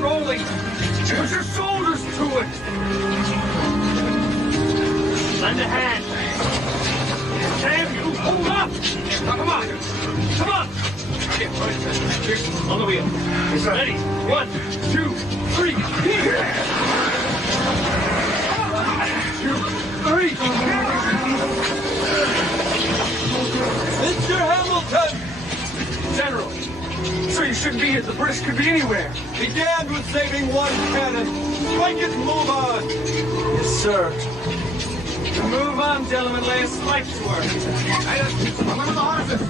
Rolling. Put your shoulders to it. Lend a hand. Sam, you hold up. Come on. Come on. Here, on the wheel. Ready? 1, 2, 3. 2, 3. Mr. Hamilton! General. So you shouldn't be here. The British could be anywhere. Be damned with saving one cannon. Strike it, move on. Yes, sir. Move on, gentlemen. Lay a spike to her. I'm under the harness.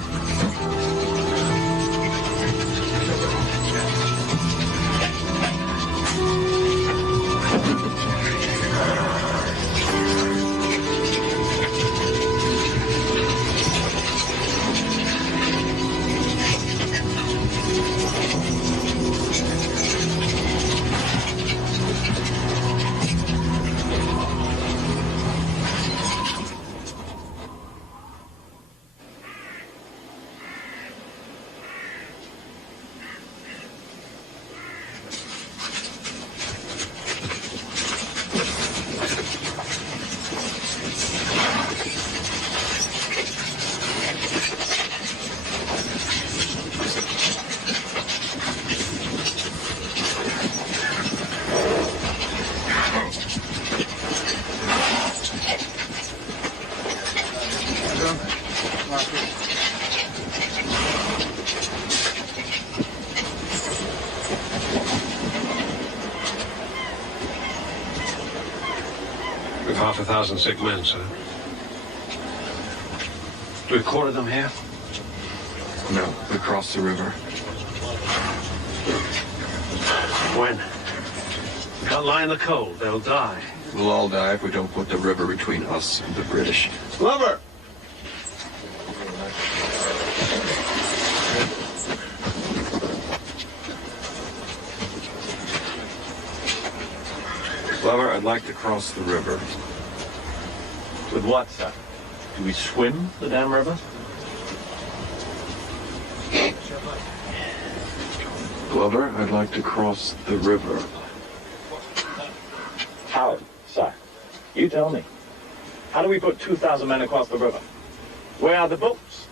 With 1,000 sick men, sir. Do we quarter them here? No, we cross the river. When? We can't lie in the cold. They'll die. We'll all die if we don't put the river between us and the British. Glover! Glover, I'd like to cross the river. With what, sir? Do we swim the damn river? Glover, I'd like to cross the river. How, sir? You tell me. How do we put 2,000 men across the river? Where are the boats?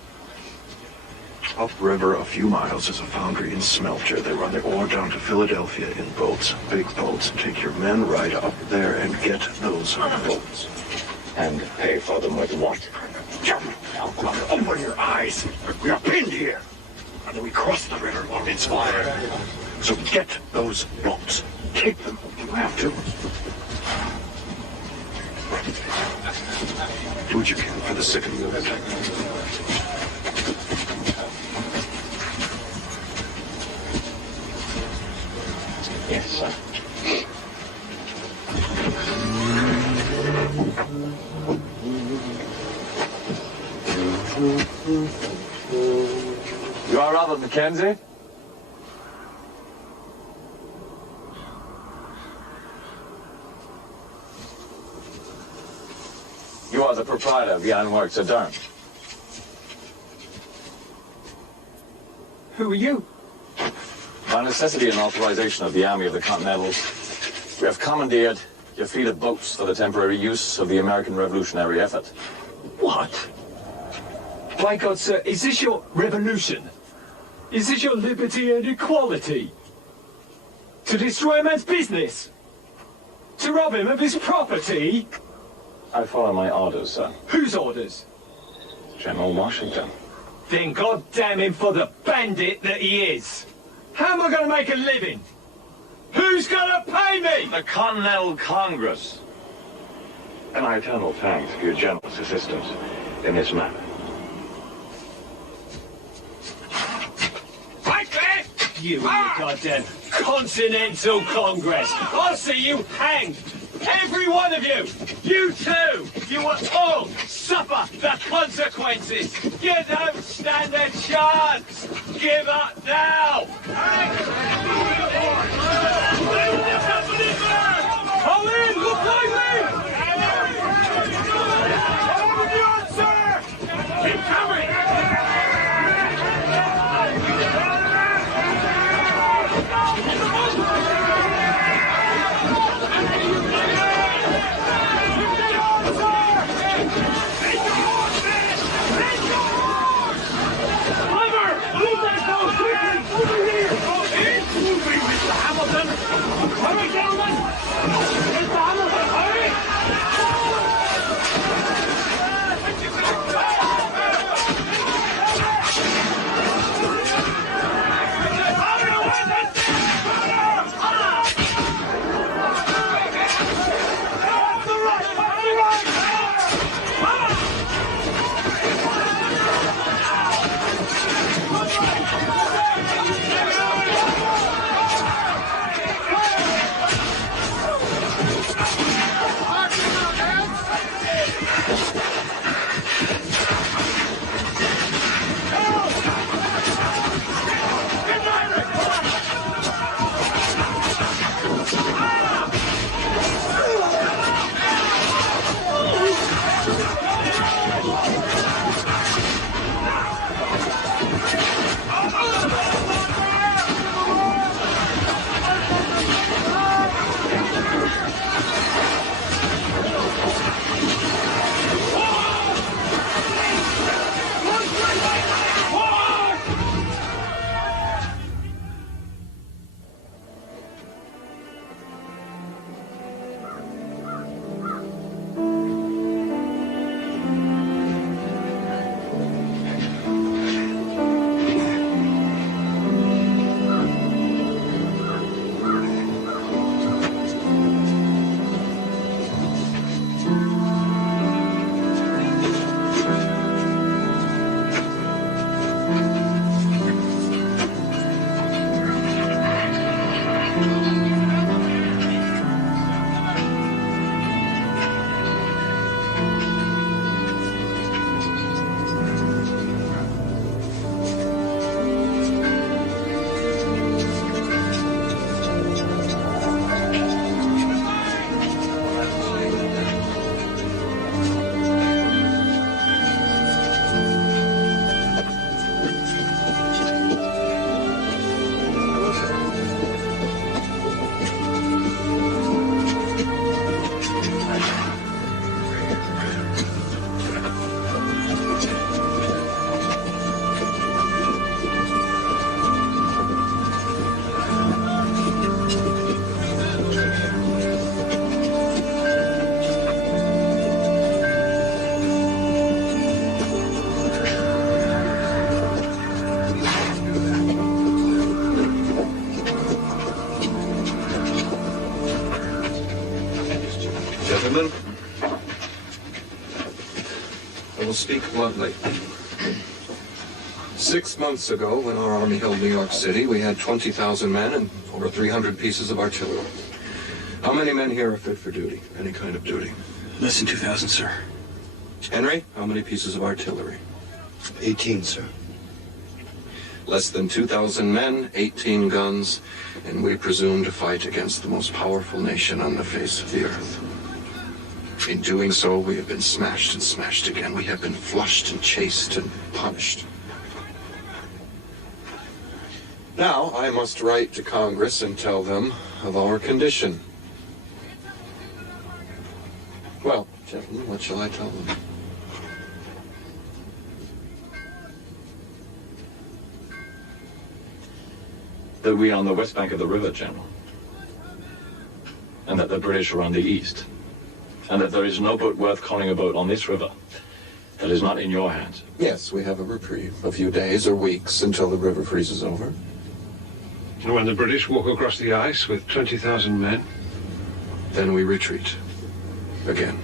Upriver a few miles is a foundry and smelter. They run the ore down to Philadelphia in boats, big boats. Take your men right up there and get those boats. And pay for them with what? Open your eyes. We are pinned here. And then we cross the river while it's fire. So get those boats. Take them if you have to. Do what you can for the sick and wounded. Yes, sir. You are Robert Mackenzie? You are the proprietor of the Ironworks at Durham. Who are you? By necessity and authorization of the Army of the Continentals, we have commandeered your fleet of boats for the temporary use of the American revolutionary effort. What? By God, sir, is this your revolution? Is this your liberty and equality? To destroy a man's business? To rob him of his property? I follow my orders, sir. Whose orders? General Washington. Then God damn him for the bandit that he is. How am I going to make a living? Who's going to pay me? me? The Continental Congress. And our eternal thanks for your generous assistance in this matter. You and your goddamn Continental Congress. I'll see you hanged. Every one of you. You too. You will all suffer the consequences. You don't stand a chance. Give up now. Colin, look lively. Keep coming. Hurry, gentlemen! Mr. Hamilton, hurry! Gentlemen, I will speak bluntly. 6 months ago, when our army held New York City, we had 20,000 men and over 300 pieces of artillery. How many men here are fit for duty? Any kind of duty? Less than 2,000, sir. Henry, how many pieces of artillery? 18, sir. Less than 2,000 men, 18 guns, and we presume to fight against the most powerful nation on the face of the earth. In doing so, we have been smashed and smashed again. We have been flushed and chased and punished. Now, I must write to Congress and tell them of our condition. Well, gentlemen, what shall I tell them? That we are on the west bank of the river, General. And that the British are on the east. And that there is no boat worth calling a boat on this river that is not in your hands. Yes, we have a reprieve, a few days or weeks until the river freezes over. And when the British walk across the ice with 20,000 men, Then we retreat. Again.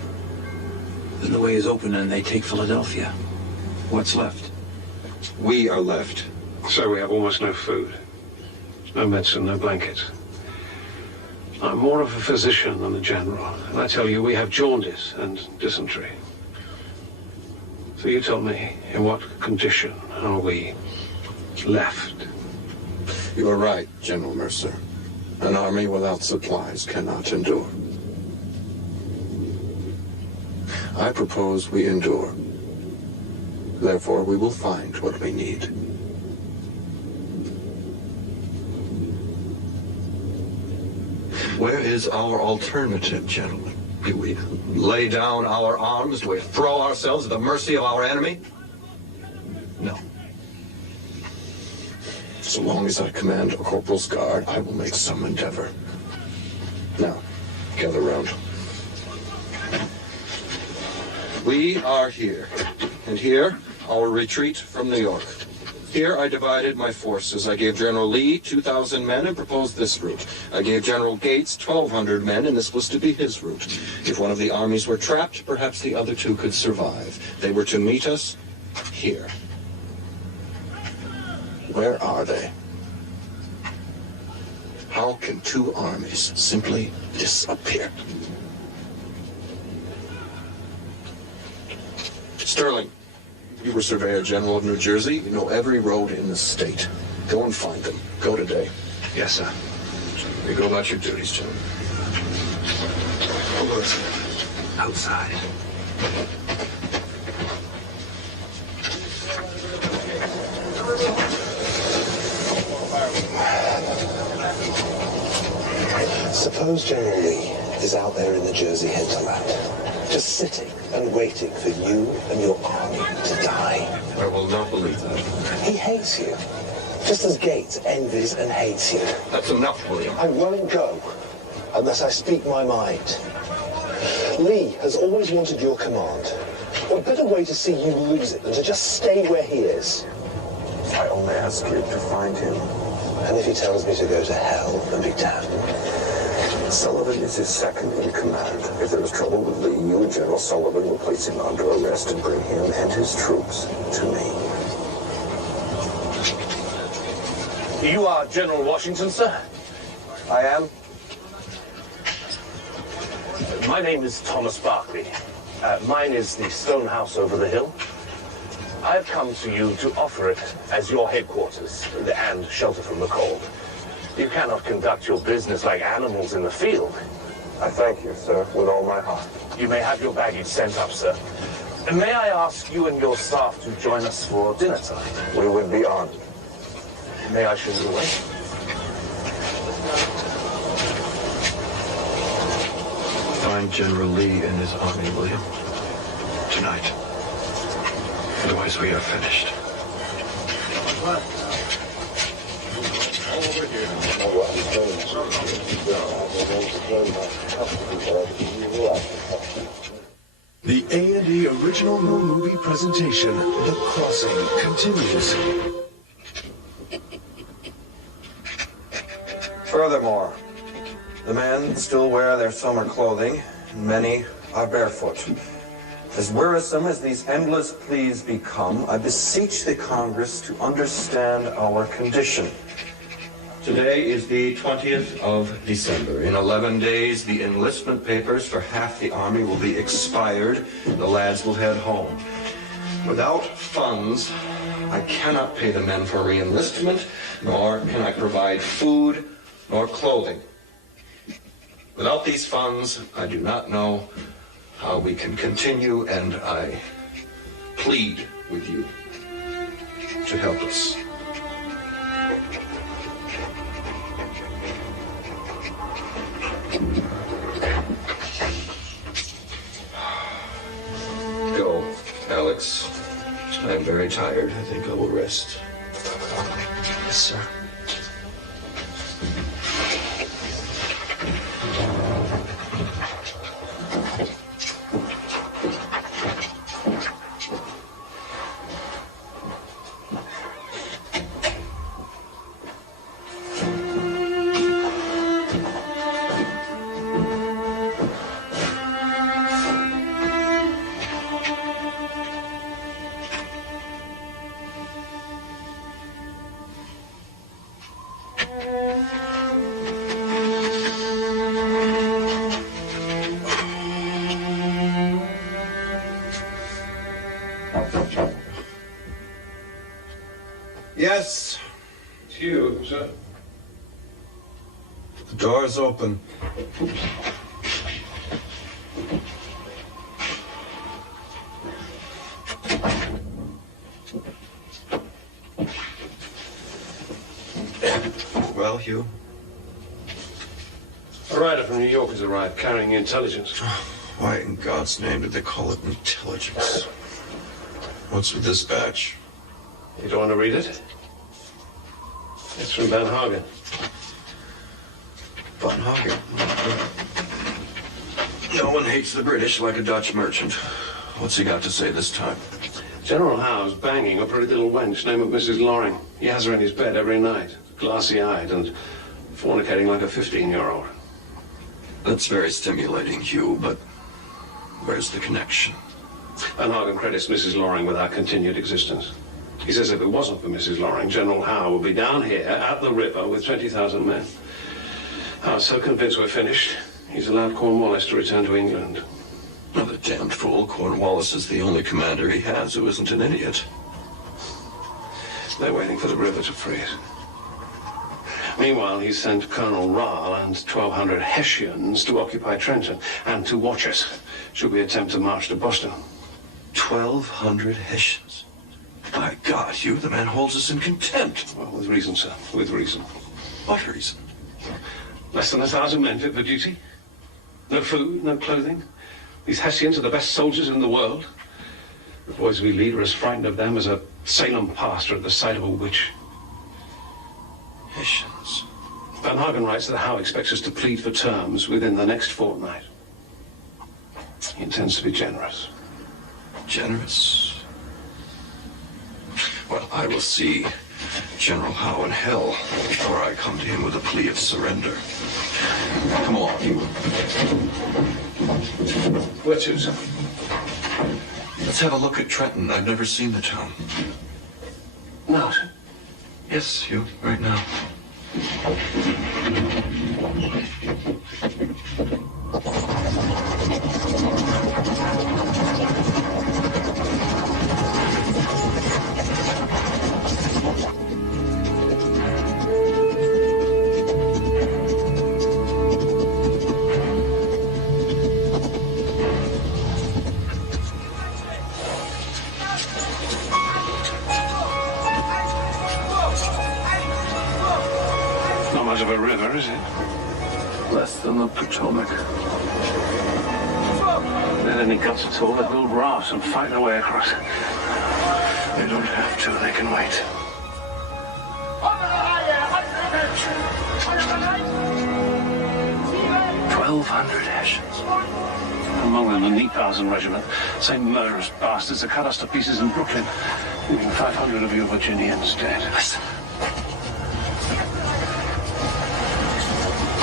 Then the way is open and they take Philadelphia. What's left? We are left. So we have almost no food. No medicine, no blankets. I'm more of a physician than a general, and I tell you, we have jaundice and dysentery. So you tell me, in what condition are we left? You are right, General Mercer. An army without supplies cannot endure. I propose we endure. Therefore, we will find what we need. Where is our alternative, gentlemen? Do we lay down our arms? Do we throw ourselves at the mercy of our enemy? No. So long as I command a corporal's guard, I will make some endeavor. Now, gather round. We are here, and here, our retreat from New York. Here I divided my forces. I gave General Lee 2,000 men and proposed this route. I gave General Gates 1,200 men, and this was to be his route. If one of the armies were trapped, perhaps the other two could survive. They were to meet us here. Where are they? How can two armies simply disappear? Sterling, you were Surveyor General of New Jersey. You know every road in the state. Go and find them. Go today. Yes, sir. You go about your duties, gentlemen. Outside. Suppose General Lee is out there in the Jersey hinterland, just sitting and waiting for you and your army to die. I will not believe that. He hates you, just as Gates envies and hates you. That's enough, William. I won't go unless I speak my mind. Lee has always wanted your command. What better way to see you lose it than to just stay where he is? I only ask you to find him. And if he tells me to go to hell and be damned? Sullivan is his second in command. If there is trouble with Lee, you and General Sullivan will place him under arrest and bring him and his troops to me. You are General Washington, sir? I am. My name is Thomas Barclay. Mine is the stone house over the hill. I have come to you to offer it as your headquarters and shelter from the cold. You cannot conduct your business like animals in the field. I thank you, sir, with all my heart. You may have your baggage sent up, sir. And may I ask you and your staff to join us for dinner tonight? We would be honored. May I show you the way? Find General Lee and his army, William. Tonight. Otherwise, we are finished. The A&E Original New Movie presentation, The Crossing, continues. Furthermore, the men still wear their summer clothing, and many are barefoot. As wearisome as these endless pleas become, I beseech the Congress to understand our condition. Today is the 20th of December. In 11 days, the enlistment papers for half the army will be expired. The lads will head home. Without funds, I cannot pay the men for re-enlistment, nor can I provide food nor clothing. Without these funds, I do not know how we can continue, and I plead with you to help us. Go, Alex. I am very tired. I think I will rest. Yes, sir. Yes, It's you, sir. the door's open. Well, Hugh? A rider from New York has arrived carrying intelligence. Why in God's name did they call it intelligence? What's with this batch? You don't want to read it? It's from Van Hagen. Van Hagen. No one hates the British like a Dutch merchant. What's he got to say this time? General Howe's banging a pretty little wench named Mrs. Loring. He has her in his bed every night, glassy-eyed and fornicating like a 15-year-old. That's very stimulating, Hugh, but where's the connection? Van Hagen credits Mrs. Loring with our continued existence. He says if it wasn't for Mrs. Loring, General Howe would be down here at the river with 20,000 men. Howe's so convinced we're finished, he's allowed Cornwallis to return to England. Oh, the damned fool. Cornwallis is the only commander he has who isn't an idiot. They're waiting for the river to freeze. Meanwhile, he's sent Colonel Rahl and 1,200 Hessians to occupy Trenton and to watch us should we attempt to march to Boston. 1,200 Hessians. My God, Hugh, the man holds us in contempt. Well, with reason, sir, with reason. What reason? Less than 1,000 men fit for duty. No food, no clothing. These Hessians are the best soldiers in the world. The boys we lead are as frightened of them as a Salem pastor at the sight of a witch. Hessians. Van Hagen writes that Howe expects us to plead for terms within the next fortnight. He intends to be generous. Generous? Well, I will see General Howe in hell before I come to him with a plea of surrender. Come along, Hugh. Where to, sir? Let's have a look at Trenton. I've never seen the town. No, sir. Yes, Hugh, right now. Not much of a river, is it? Less than the Potomac. If they had any guts at all, they'd build rafts and fight their way across. They don't have to, they can wait. 1,200 Hessians. Among them the Neathausen Regiment. Same murderous bastards that cut us to pieces in Brooklyn, leaving 500 of you Virginians dead. Listen.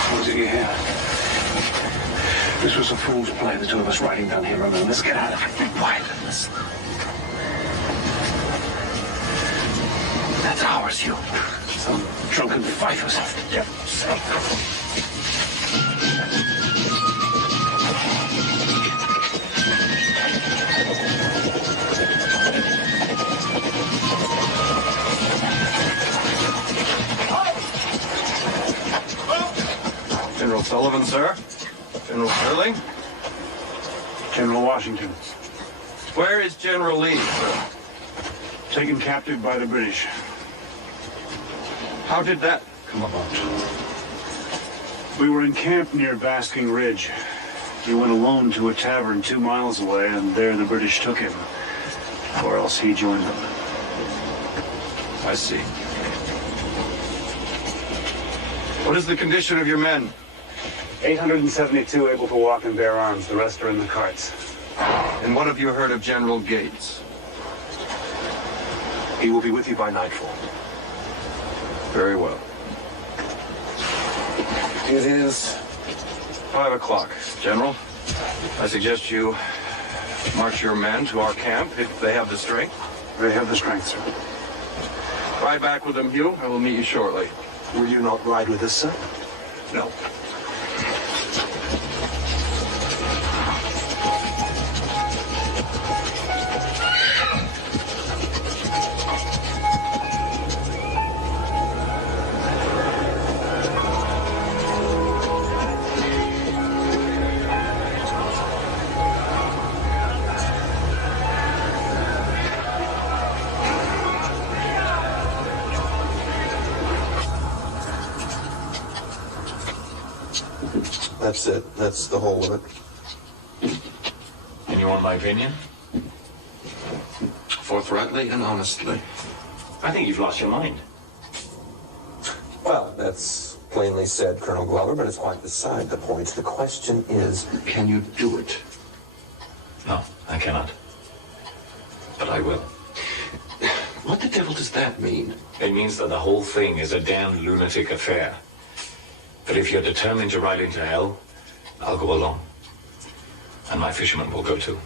What is it you hear? This was a fool's play, the two of us riding down here alone. Let's get out of here. Be quiet and listen. That's ours, Hugh. Some drunken fifers. Yep. General Sullivan, sir. General Sterling. General Washington, Where is General Lee, sir? taken captive by the British. How did that come about? We were encamped near Basking Ridge. He went alone to a tavern 2 miles away, and there the British took him. Or else he joined them. I see. What is the condition of your men? 872 able to walk and bear arms. The rest are in the carts. And what have you heard of General Gates? He will be with you by nightfall. Very well. It is 5 o'clock, General. I suggest you march your men to our camp if they have the strength. They have the strength, sir. Ride back with them, Hugh. I will meet you shortly. Will you not ride with us, sir? No. That's it. That's the whole of it. And you want my opinion? Forthrightly and honestly. I think you've lost your mind. Well, that's plainly said, Colonel Glover, but it's quite beside the point. The question is, Can you do it? No, I cannot. But I will. What the devil does that mean? It means that the whole thing is a damned lunatic affair. But if you're determined to ride into hell, I'll go along. And my fishermen will go too.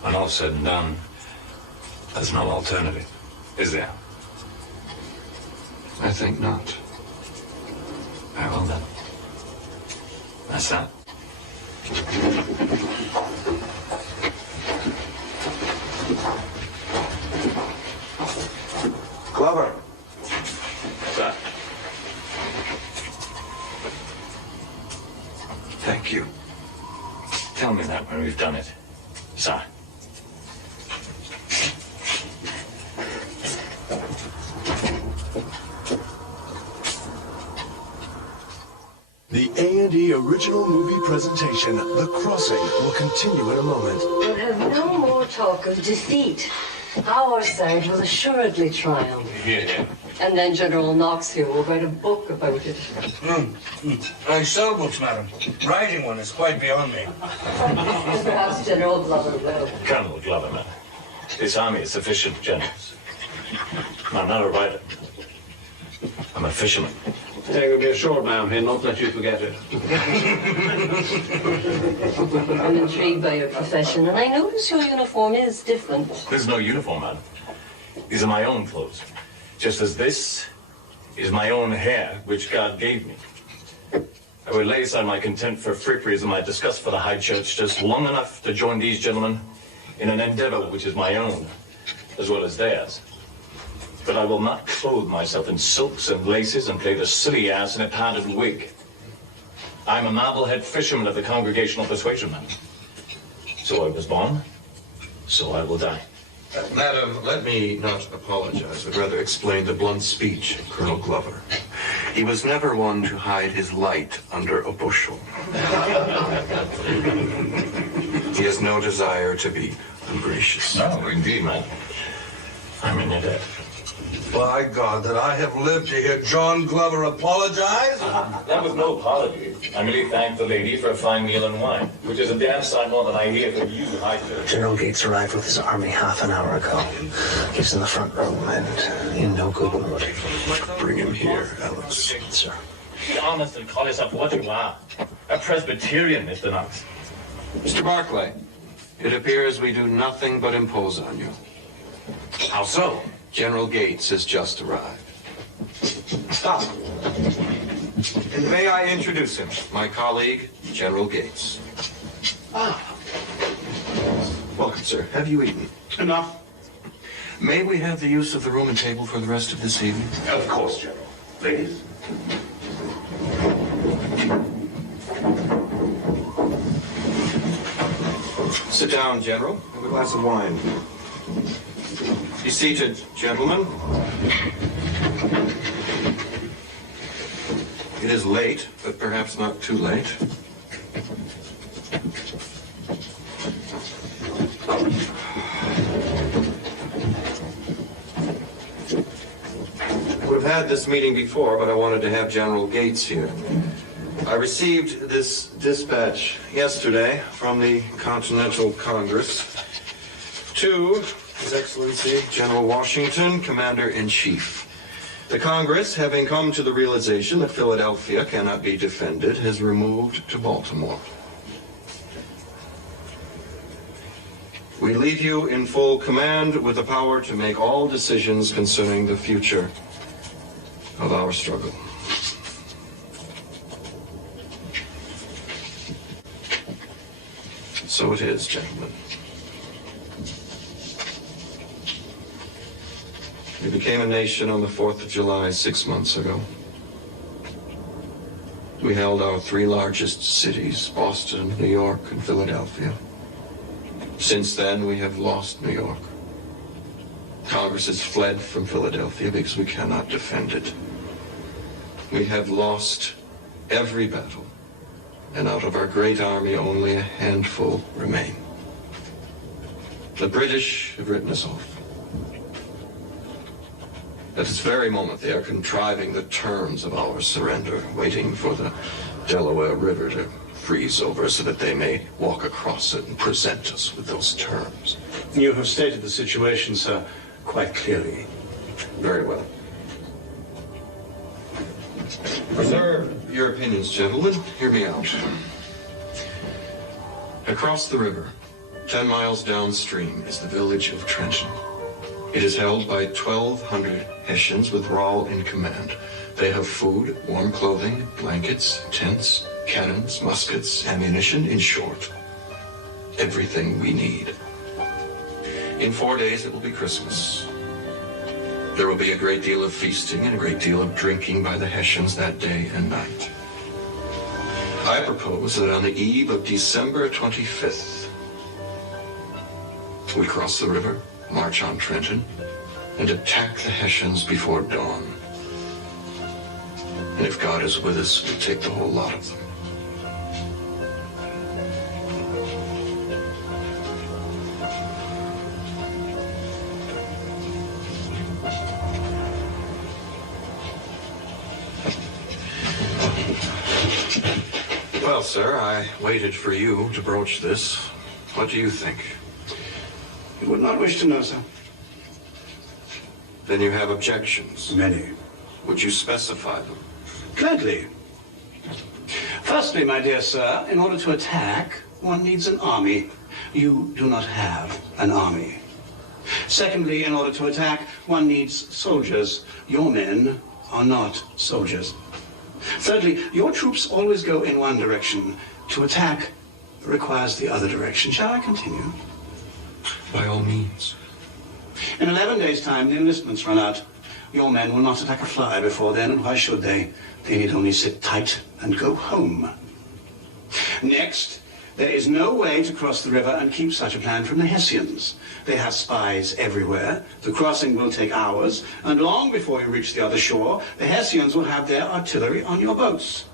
When all's said and done, there's no alternative, is there? I think not. Very well then. That's that. Glover. What's that? Thank you. Tell me that when we've done it, sir. The A&E original movie presentation, The Crossing, will continue in a moment. We'll have no more talk of defeat. Our side will assuredly triumph. Yeah. And then General Knox here will write a book about it. I sell books, madam. Writing one is quite beyond me. And perhaps General Glover will. Colonel Glover, man. This army is sufficient generals. I'm not a writer. I'm a fisherman. There will be a short bound here, not let you forget it. I'm intrigued by your profession, and I notice your uniform is different. There's no uniform, madam. These are my own clothes. Just as this is my own hair, which God gave me. I would lay aside my contempt for fripperies and my disgust for the High Church just long enough to join these gentlemen in an endeavor which is my own, as well as theirs. But I will not clothe myself in silks and laces and play the silly ass in a padded wig. I'm a marblehead fisherman of the Congregational Persuasion, man. So I was born, so I will die. Madam, let me not apologize, but rather explain the blunt speech of Colonel Glover. He was never one to hide his light under a bushel. He has no desire to be ungracious. No, indeed, man. I'm in your debt. By God, that I have lived to hear John Glover apologize? That was no apology. I merely thanked the lady for a fine meal and wine, which is a damn sight more than I hear from you, High Church. General Gates arrived with his army half an hour ago. He's in the front room and in no good mood. Bring him here, Alex. Sir. Be honest and call yourself what you are. A Presbyterian, Mr. Knox. Mr. Barclay, it appears we do nothing but impose on you. How so? General Gates has just arrived. Stop. And may I introduce him? My colleague, General Gates. Welcome, sir. Have you eaten? Enough. May we have the use of the room and table for the rest of this evening? Of course, General. Ladies. Sit down, General. Have a glass of wine. Be seated, gentlemen. It is late, but perhaps not too late. We've had this meeting before, but I wanted to have General Gates here. I received this dispatch yesterday from the Continental Congress to His Excellency General Washington, Commander-in-Chief. The Congress, having come to the realization that Philadelphia cannot be defended, has removed to Baltimore. We leave you in full command with the power to make all decisions concerning the future of our struggle. So it is, gentlemen. We became a nation on the 4th of July 6 months ago. We held our three largest cities, Boston, New York, and Philadelphia. Since then, we have lost New York. Congress has fled from Philadelphia because we cannot defend it. We have lost every battle, and out of our great army only a handful remain. The British have written us off. At this very moment, they are contriving the terms of our surrender, waiting for the Delaware River to freeze over so that they may walk across it and present us with those terms. You have stated the situation, sir, quite clearly. Very well. Preserve your opinions, gentlemen. Hear me out. Across the river, 10 miles downstream, is the village of Trenton. It is held by 1,200 Hessians with Rahl in command. They have food, warm clothing, blankets, tents, cannons, muskets, ammunition, in short, everything we need. In 4 days, it will be Christmas. There will be a great deal of feasting and a great deal of drinking by the Hessians that day and night. I propose that on the eve of December 25th, we cross the river, march on Trenton, and attack the Hessians before dawn. And if God is with us, we'll take the whole lot of them. Well, sir, I waited for you to broach this. What do you think? You would not wish to know, sir. Then you have objections. Many. Would you specify them? Gladly. Firstly, my dear sir, in order to attack, one needs an army. You do not have an army. Secondly, in order to attack, one needs soldiers. Your men are not soldiers. Thirdly, your troops always go in one direction. To attack requires the other direction. Shall I continue? By all means. In 11 days' time, the enlistments run out. Your men will not attack a fly before then, and why should they? They need only sit tight and go home. Next, there is no way to cross the river and keep such a plan from the Hessians. They have spies everywhere. The crossing will take hours, and long before you reach the other shore, the Hessians will have their artillery on your boats.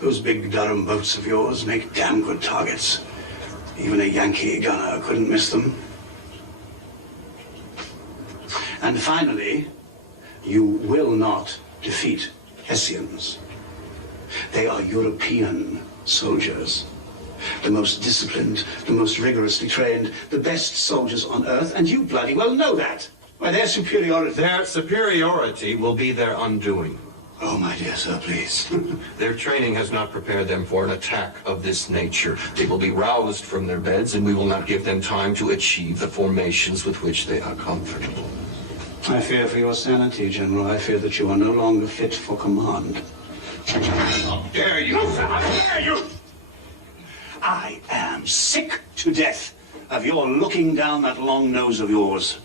Those big Durham boats of yours make damn good targets. Even a Yankee gunner couldn't miss them. And finally, you will not defeat Hessians. They are European soldiers. The most disciplined, the most rigorously trained, the best soldiers on earth, and you bloody well know that. Why, their superiority... Their superiority will be their undoing. Oh, my dear sir, please. Their training has not prepared them for an attack of this nature. They will be roused from their beds, and we will not give them time to achieve the formations with which they are comfortable. I fear for your sanity, General. I fear that you are no longer fit for command. How dare you? No, sir, how dare you? I am sick to death of your looking down that long nose of yours,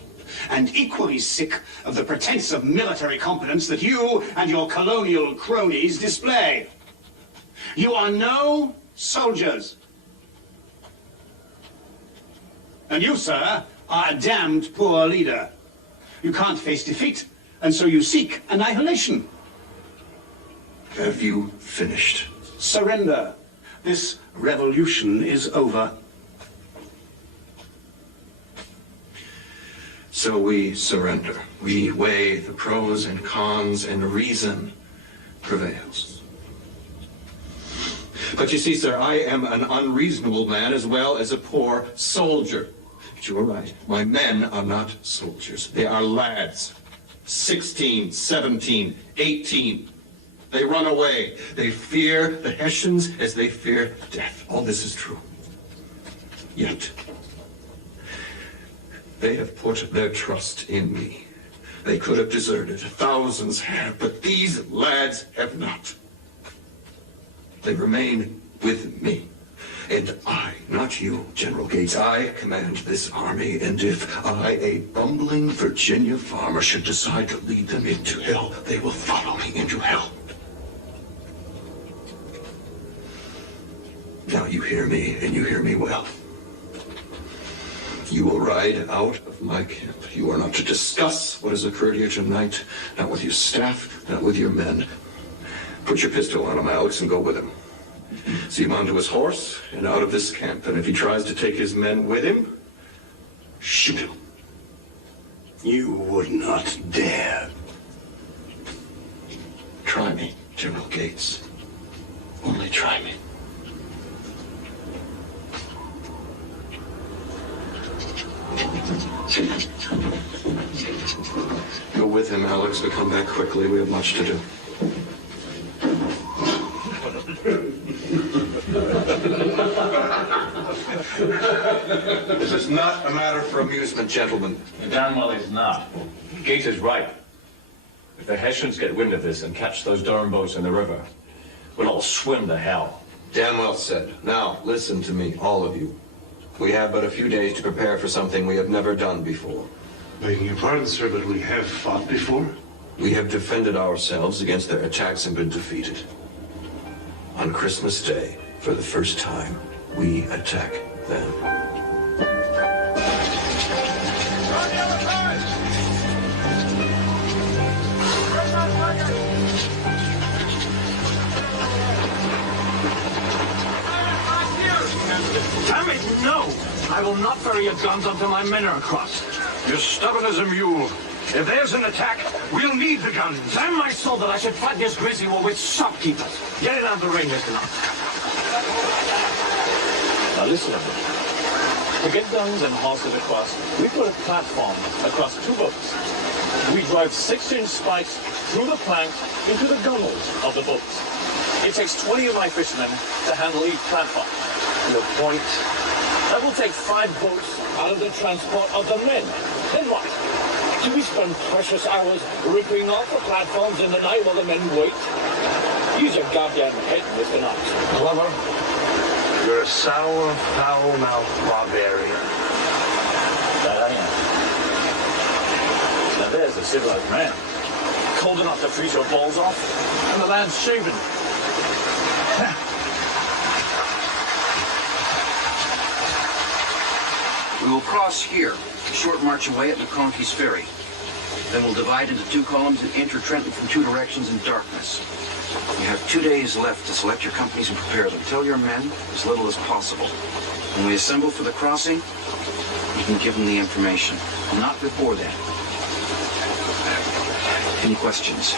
and equally sick of the pretense of military competence that you and your colonial cronies display. You are no soldiers. And you, sir, are a damned poor leader. You can't face defeat, and so you seek annihilation. Have you finished? Surrender. This revolution is over. So we surrender. We weigh the pros and cons, and reason prevails. But you see, sir, I am an unreasonable man as well as a poor soldier. But you are right. My men are not soldiers. They are lads. 16, 17, 18. They run away. They fear the Hessians as they fear death. All this is true. Yet, they have put their trust in me. They could have deserted. Thousands have, but these lads have not. They remain with me. And I, not you, General Gates, I command this army, and if I, a bumbling Virginia farmer, should decide to lead them into hell, they will follow me into hell. Now you hear me, and you hear me well. You will ride out of my camp. You are not to discuss what has occurred here tonight, not with your staff, not with your men. Put your pistol on him, Alex, and go with him. See him onto his horse and out of this camp. And if he tries to take his men with him, shoot him. You would not dare. Try me, General Gates. Only try me. Go with him, Alex, but come back quickly. We have much to do. This is not a matter for amusement, gentlemen. Damn well it's not. Gates is right. If the Hessians get wind of this and catch those darn boats in the river, we'll all swim to hell. Damn well said. Now, listen to me, all of you. We have but a few days to prepare for something we have never done before. Begging your pardon, sir, but we have fought before? We have defended ourselves against their attacks and been defeated. On Christmas Day, for the first time, we attack them. Damn it, no! I will not ferry your guns until my men are across. You're stubborn as a mule. If there's an attack, we'll need the guns. Damn my soul that I should fight this grizzly war with shopkeepers. Get it out of the rain, Mr. Knox. Now listen to me. To get guns and horses across, we put a platform across two boats. We drive 6-inch spikes through the plank into the gunnels of the boats. It takes 20 of my fishermen to handle each platform. Your point? That will take 5 boats out of the transport of the men. Then what? Do we spend precious hours ripping off the platforms in the night while the men wait? Use your goddamn head, Mr. Knox. Glover, you're a sour, foul-mouthed barbarian. That I am. Now there's a civilized man. Cold enough to freeze your balls off, and the land's shaven. We will cross here, a short march away at McConkey's Ferry. Then we'll divide into 2 columns and enter Trenton from 2 directions in darkness. You have 2 days left to select your companies and prepare them. Tell your men as little as possible. When we assemble for the crossing, you can give them the information. Not before then. Any questions?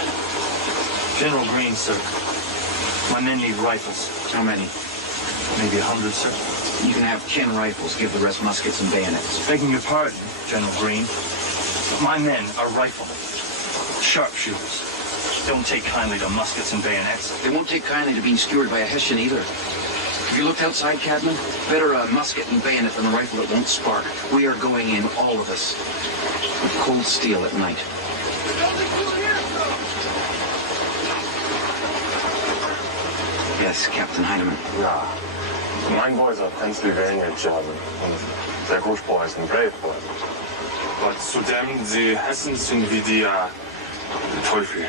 General Green, sir. My men need rifles. How many? Maybe 100, sir. You can have 10 rifles. Give the rest muskets and bayonets. Begging your pardon, General Green, but my men are riflemen, sharpshooters. Don't take kindly to muskets and bayonets. They won't take kindly to being skewered by a Hessian either. Have you looked outside, Cadman? Better a musket and bayonet than a rifle that won't spark. We are going in, all of us, with cold steel at night. Yes, Captain Heinemann. Ja, mein boys are Pennsylvania German und der Großboy ist ein Brave Boy. Aber zudem, sie Hessen sind wie die Teufel.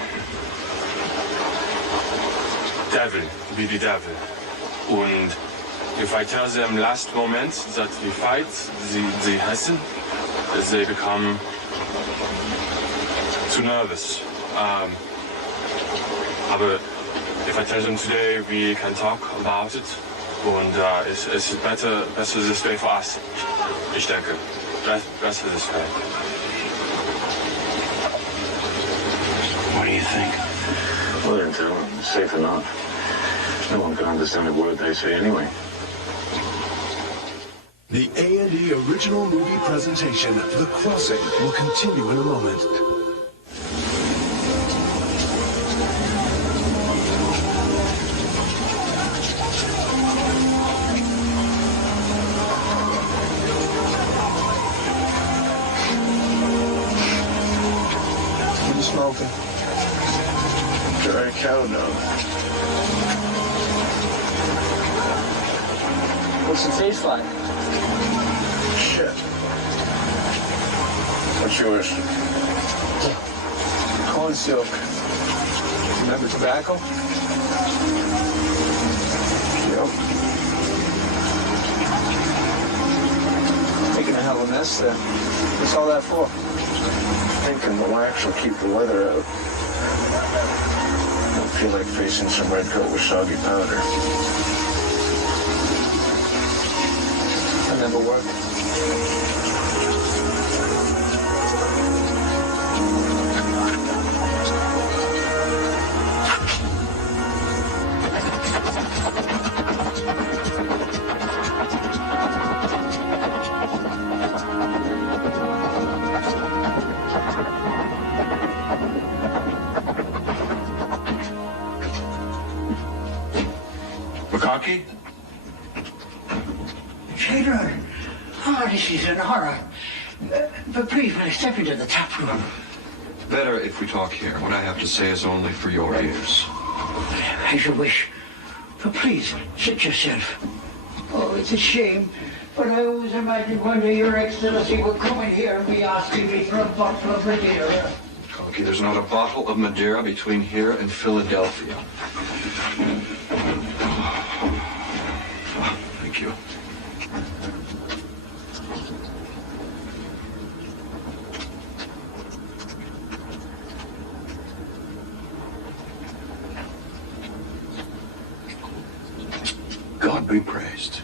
Devil, wie die Devil. Und if I tell them last moment that we fight, the Hessen, they become too nervous. Aber if I tell them today, we can talk about it. Und es ist besser this way for us. Ich denke, besser this way. What do you think? Well, then tell them, it's safe enough. No one can understand a word they say anyway. The A&E original movie presentation, The Crossing, will continue in a moment. What are you smoking? Dry cow now. What's it taste like? Shit. What's yours? Corn silk. Remember tobacco? Yep. Making a hell of a mess there. What's all that for? Thinking the wax will keep the weather out. feel like facing some redcoat with soggy powder. That never worked. McConkey? Shader, this is an horror. But please, will you step into the tap room? Better if we talk here. What I have to say is only for your ears. As you wish. But please, sit yourself. Oh, it's a shame. But I always imagined one day Your Excellency would come in here and be asking me for a bottle of Madeira. Conky, there's not a bottle of Madeira between here and Philadelphia. Thank you. God be praised.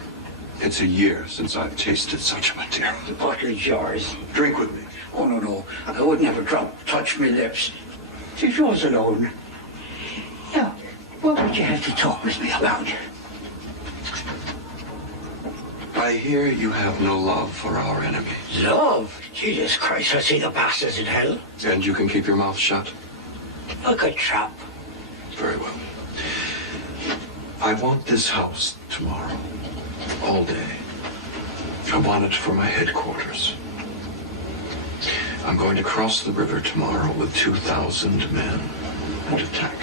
It's a year since I've tasted such a Madeira. The bottle is yours. Drink with me. Oh, no. I would never touch my lips. It's yours alone. Now, what would you have to talk with me about? I hear you have no love for our enemies. Love? Jesus Christ, I see the bastards in hell. And you can keep your mouth shut? Like a trap. Very well. I want this house tomorrow. All day. I want it for my headquarters. I'm going to cross the river tomorrow with 2,000 men and attack.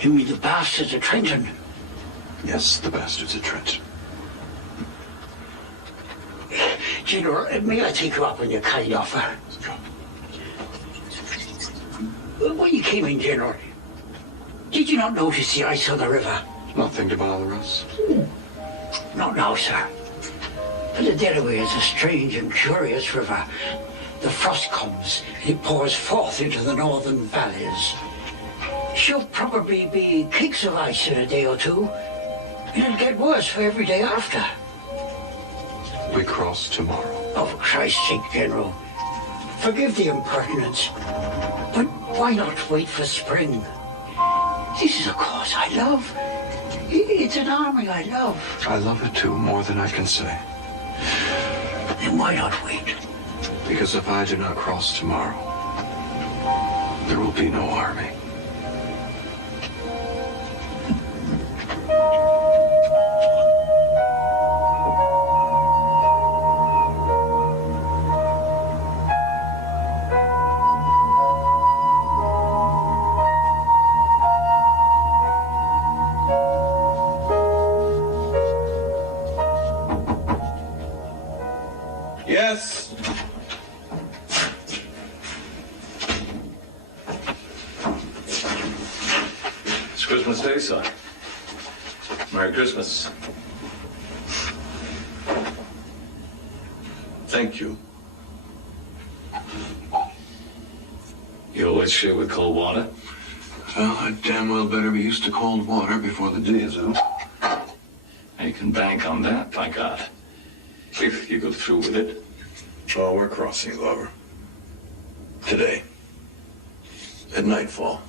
You mean the bastards at Trenton? Yes, the bastards at Trenton. General, may I take you up on your kind offer? When you came in, General, did you not notice the ice on the river? Nothing to bother us. Not now, sir. But the Delaware is a strange and curious river. The frost comes and it pours forth into the northern valleys. She'll probably be cakes of ice in a day or two, and it'll get worse for every day after. We cross tomorrow. Oh, for Christ's sake, General. Forgive the impertinence, but why not wait for spring? This is a cause I love. It's an army I love. I love it too, more than I can say. Then why not wait? Because if I do not cross tomorrow, there will be no army. Yes. It's Christmas Day, son. Merry Christmas. Thank you. You always shit with cold water? Well, I damn well better be used to cold water before the day is out. You can bank on that, by God. If you go through with it. Oh, we're crossing, Glover. Today. At nightfall.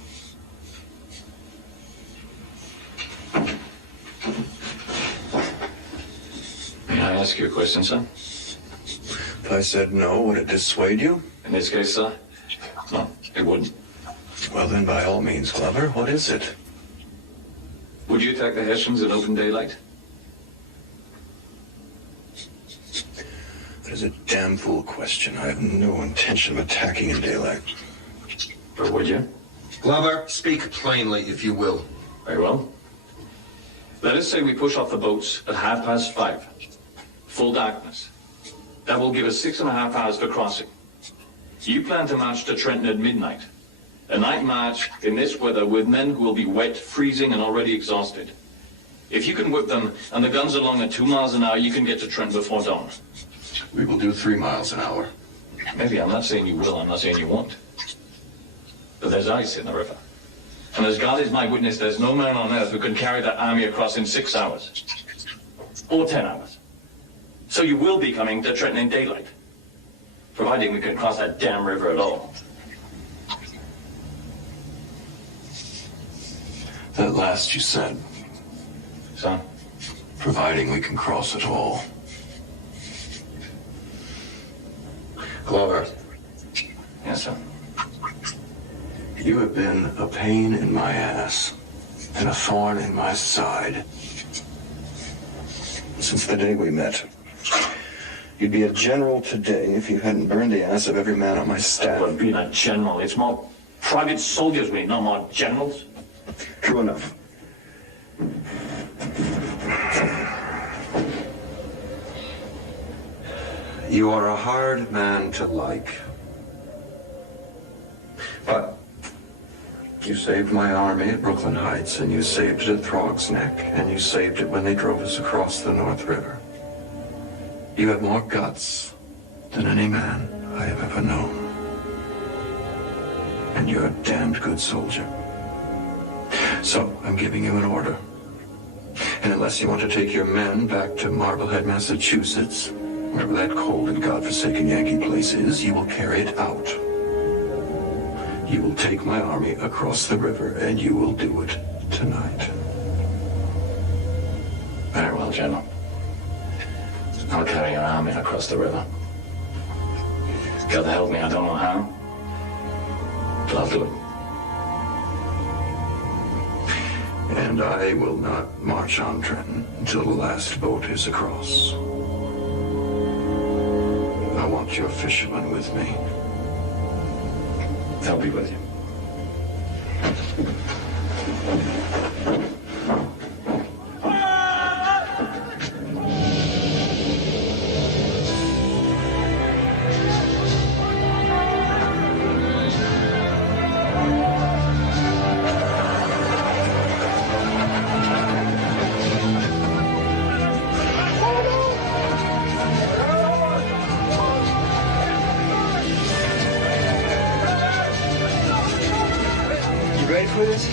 May I ask you a question, son? If I said no, would it dissuade you? In this case, sir, no, it wouldn't. Well, then, by all means, Glover, what is it? Would you attack the Hessians in open daylight? That is a damn fool question. I have no intention of attacking in daylight. But would you? Glover, speak plainly, if you will. Very well. Let us say we push off the boats at 5:30. Full darkness. That will give us 6.5 hours for crossing. You plan to march to Trenton at midnight. A night march in this weather with men who will be wet, freezing, and already exhausted. If you can whip them and the guns along at 2 miles an hour, you can get to Trenton before dawn. We will do 3 miles an hour. Maybe. I'm not saying you will. I'm not saying you won't. But there's ice in the river. And as God is my witness, there's no man on earth who can carry that army across in 6 hours. Or 10 hours. So you will be coming to Trenton in daylight. Providing we can cross that damn river at all. That last you said. Son? Providing we can cross at all. Glover. Yes, sir. You have been a pain in my ass and a thorn in my side since the day we met. You'd be a general today if you hadn't burned the ass of every man on my staff. But being a general, it's more private soldiers we need, not more generals. True enough. You are a hard man to like. But you saved my army at Brooklyn Heights, and you saved it at Throg's Neck, and you saved it when they drove us across the North River. You have more guts than any man I have ever known. And you're a damned good soldier. So, I'm giving you an order. And unless you want to take your men back to Marblehead, Massachusetts, wherever that cold and godforsaken Yankee place is, you will carry it out. You will take my army across the river, and you will do it tonight. Very well, General. I'll carry your army across the river. God help me, I don't know how, but I'll do it. And I will not march on Trenton until the last boat is across. I want your fishermen with me. I'll be with you. For this?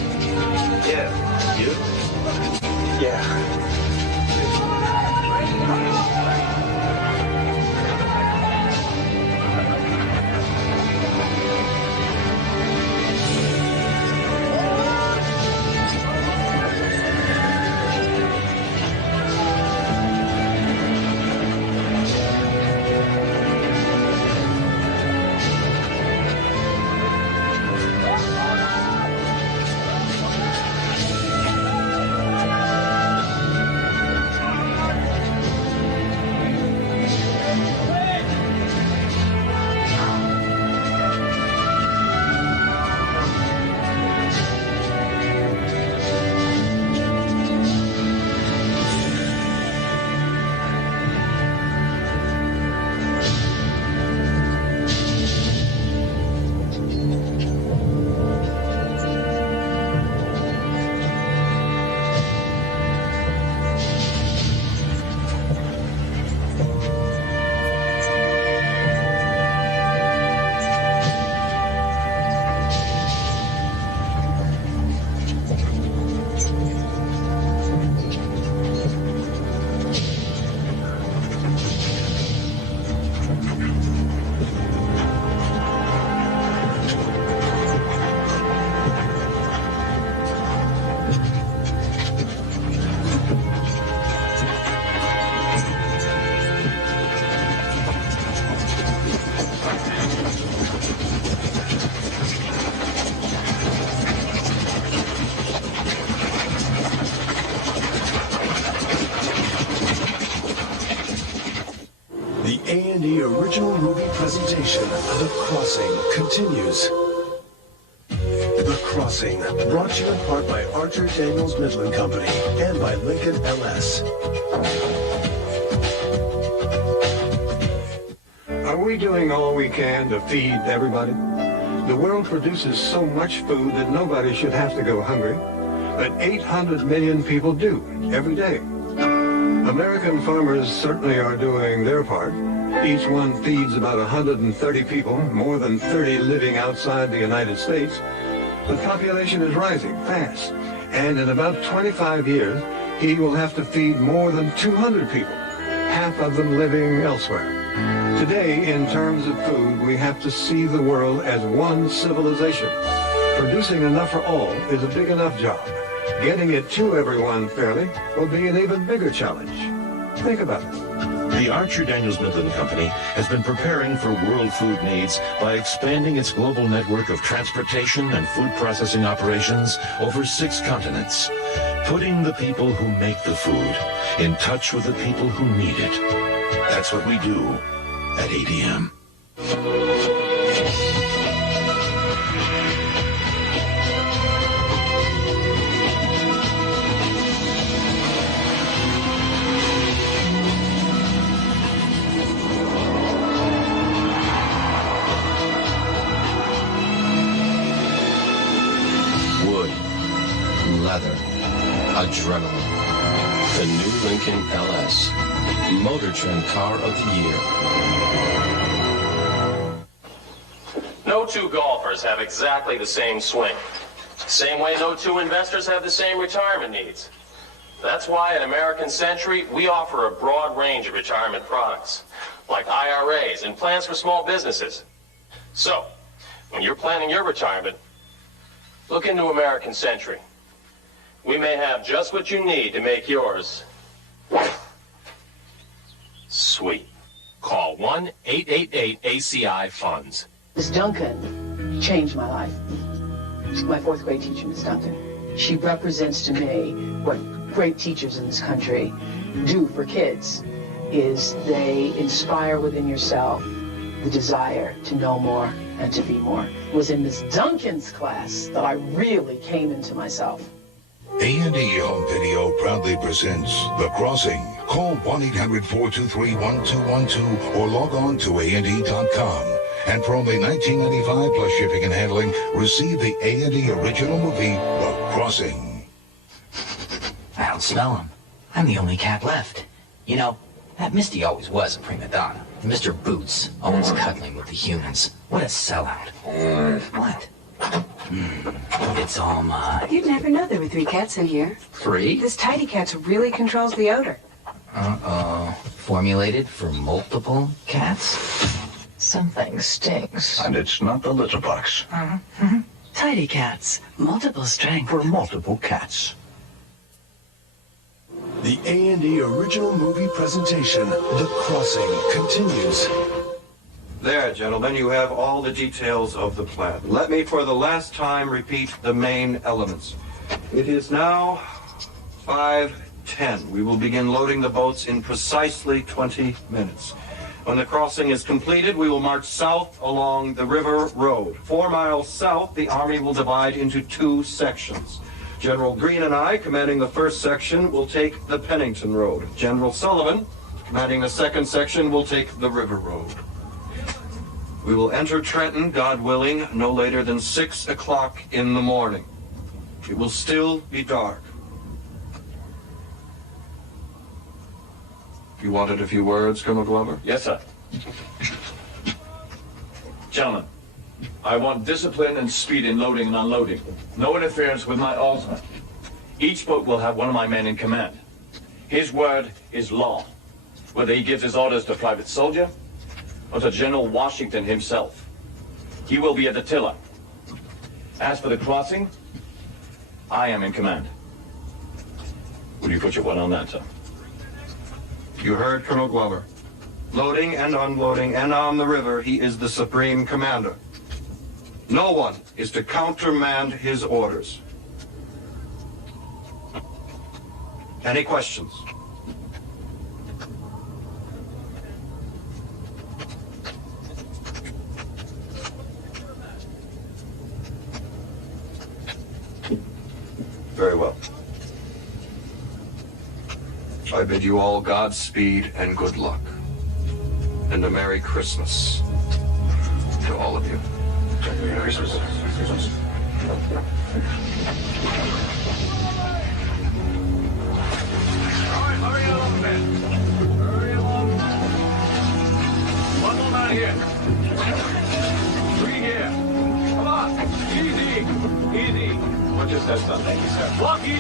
Yeah. You? Yeah. The A&E original movie presentation, The Crossing, continues. The Crossing, brought to you in part by Archer Daniels Midland Company and by Lincoln LS. Are we doing all we can to feed everybody? The world produces so much food that nobody should have to go hungry, but 800 million people do every day. American farmers certainly are doing their part, Each one feeds about 130 people, more than 30 living outside the United States. The population is rising fast, and in about 25 years, he will have to feed more than 200 people, half of them living elsewhere. Today, in terms of food, we have to see the world as one civilization. Producing enough for all is a big enough job. Getting it to everyone fairly will be an even bigger challenge. Think about it. The Archer Daniels Midland Company has been preparing for world food needs by expanding its global network of transportation and food processing operations over 6 continents, putting the people who make the food in touch with the people who need it. That's what we do at ADM. Leather, adrenaline. The new Lincoln LS, Motor Trend Car of the Year. No two golfers have exactly the same swing. Same way no two investors have the same retirement needs. That's why at American Century, we offer a broad range of retirement products, like IRAs and plans for small businesses. So, when you're planning your retirement, look into American Century. We may have just what you need to make yours sweet. Call 1-888-ACI-FUNDS. Miss Duncan changed my life. My 4th grade teacher, Miss Duncan. She represents to me what great teachers in this country do for kids, is they inspire within yourself the desire to know more and to be more. It was in Miss Duncan's class that I really came into myself. A&E Home Video proudly presents The Crossing. Call 1-800-423-1212 or log on to A&E.com. And for only $19.95 plus shipping and handling, receive the A&E original movie, The Crossing. I don't smell him. I'm the only cat left. You know, that Misty always was a prima donna. Mr. Boots, always cuddling with the humans. What a sellout. What? It's all mine. You'd never know there were 3 cats in here. 3? This tidy cat really controls the odor. Uh-oh. Formulated for multiple cats? Something stinks. And it's not the litter box. Tidy cats. Multiple strength. For multiple cats. The A&E original movie presentation, The Crossing, continues. There, gentlemen, you have all the details of the plan. Let me, for the last time, repeat the main elements. It is now 5:10. We will begin loading the boats in precisely 20 minutes. When the crossing is completed, we will march south along the river road. 4 miles south, the Army will divide into 2 sections. General Greene and I, commanding the 1st section, will take the Pennington Road. General Sullivan, commanding the 2nd section, will take the River Road. We will enter Trenton, God willing, no later than 6 o'clock in the morning. It will still be dark. You wanted a few words, Colonel Glover? Yes, sir. Gentlemen, I want discipline and speed in loading and unloading. No interference with my oarsmen. Each boat will have one of my men in command. His word is law, whether he gives his orders to private soldier or to General Washington himself. He will be at the tiller. As for the crossing, I am in command. Will you put your word on that, sir? You heard Colonel Glover. Loading and unloading and on the river, he is the supreme commander. No one is to countermand his orders. Any questions? Very well. I bid you all Godspeed and good luck. And a Merry Christmas to all of you. Merry Christmas.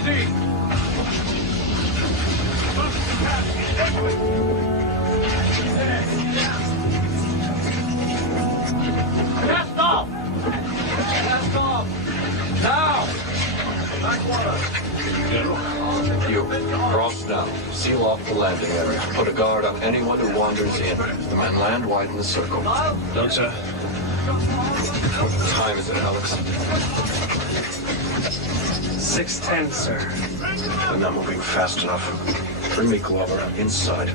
Easy! Cast off! Cast off! Now! You, cross down. Seal off the landing area. Put a guard on anyone who wanders in. The men land, widen the circle. Done, sir. What time is it, Alex? 6:10, sir. I'm not moving fast enough. Bring me Glover inside.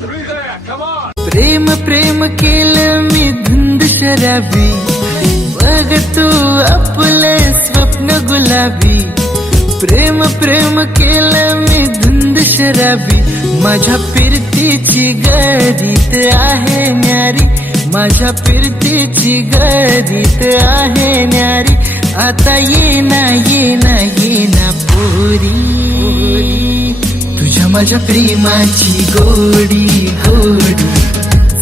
Three there, come on! प्रेम प्रेम केलं मी धुंद शराबी बघ तू आपले स्वप्न गुलाबी प्रेम प्रेम केलं मी धुंद शराबी माझ्या फिरतीची गरीत आहे न्यारी माझ्या फिरतीची गरीत आहे न्यारी आता ये ना पोरी तुझ्या माझ्या प्रेमाची गोडी गोडी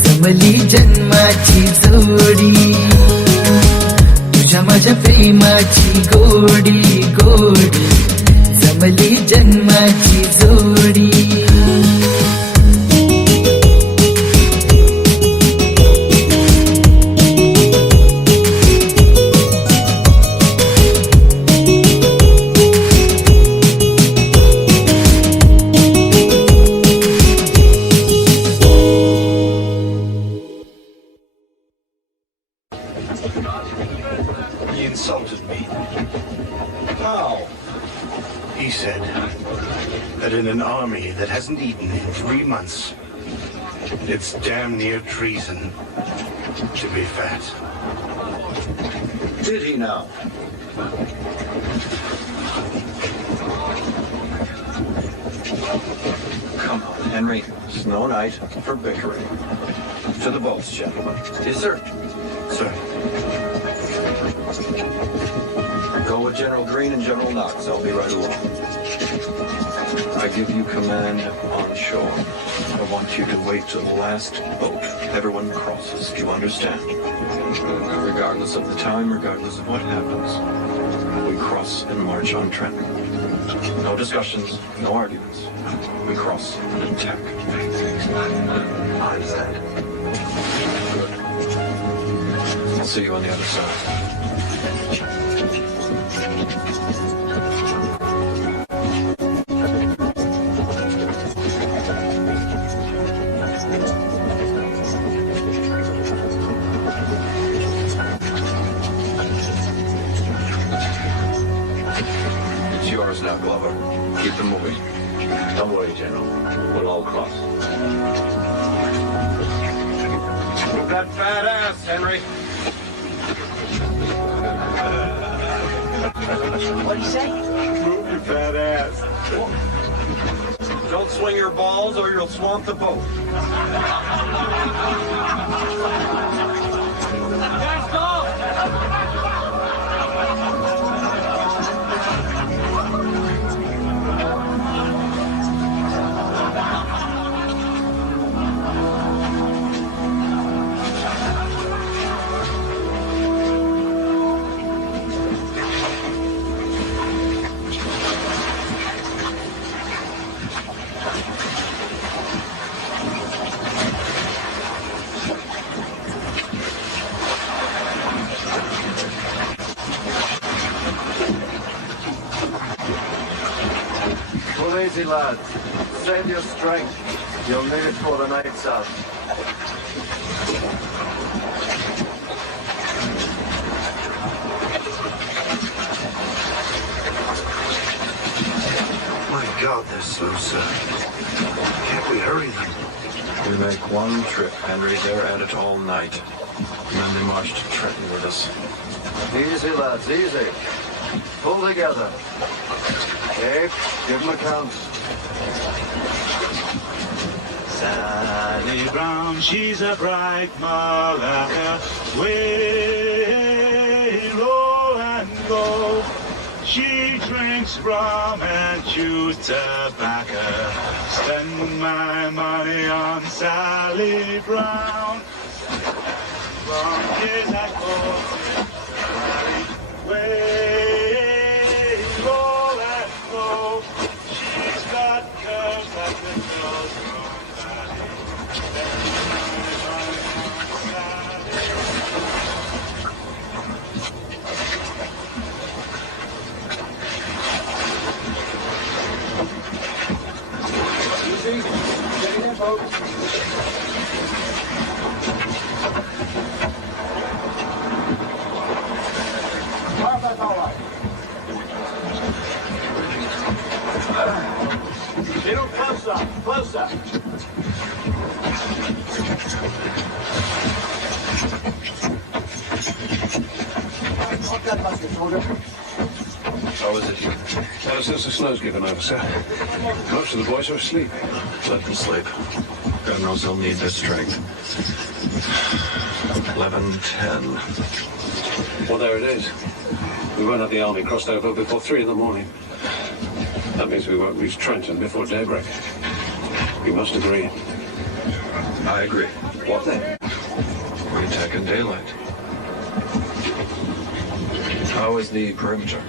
जमली जन्माची जोडी तुझ्या माझ्या प्रेमाची गोडी गोडी जमली जन्माची जोडी He insulted me. How? He said that in an army that hasn't eaten in 3 months, it's damn near treason to be fat. Did he now? Come on, Henry. It's no night for bickering. To the boats, gentlemen. Yes, sir. Sir. Go with General Green and General Knox. I'll be right along. I give you command on shore. I want you to wait till the last boat. Everyone crosses. Do you understand? Regardless of the time, regardless of what happens, we cross and march on Trenton. No discussions, no arguments. We cross and attack. I understand. Good. I'll see you on the other side. It's yours now, Glover. Keep them moving. Don't worry, General. We'll all cross. Move that fat ass, Henry. What'd you say? Move your fat ass. Don't swing your balls or you'll swamp the boat. Cast off! Pull easy, lads. Save your strength. You'll need it for the night's out. My God, they're slow, sir. Can't we hurry them? We make one trip, Henry. They're at it all night. And then they march to Trenton with us. Easy, lads, easy. Pull together. Dave, give them a count. Sally Brown, she's a bright Malacca. Way low and go. She drinks rum and chews tobacco. Spend my money on Sally Brown. From years I go. Way low. folks. That's all right. Little closer, closer. Off that musket, soldier. How is it? Not a sense of snow's given over, sir. Most of the boys are asleep. Let them sleep. God knows they'll need their strength. 11:10. Well, there it is. We won't have the army crossed over before 3 in the morning. That means we won't reach Trenton before daybreak. You must agree. I agree. What then? We attack in daylight. How is the perimeter?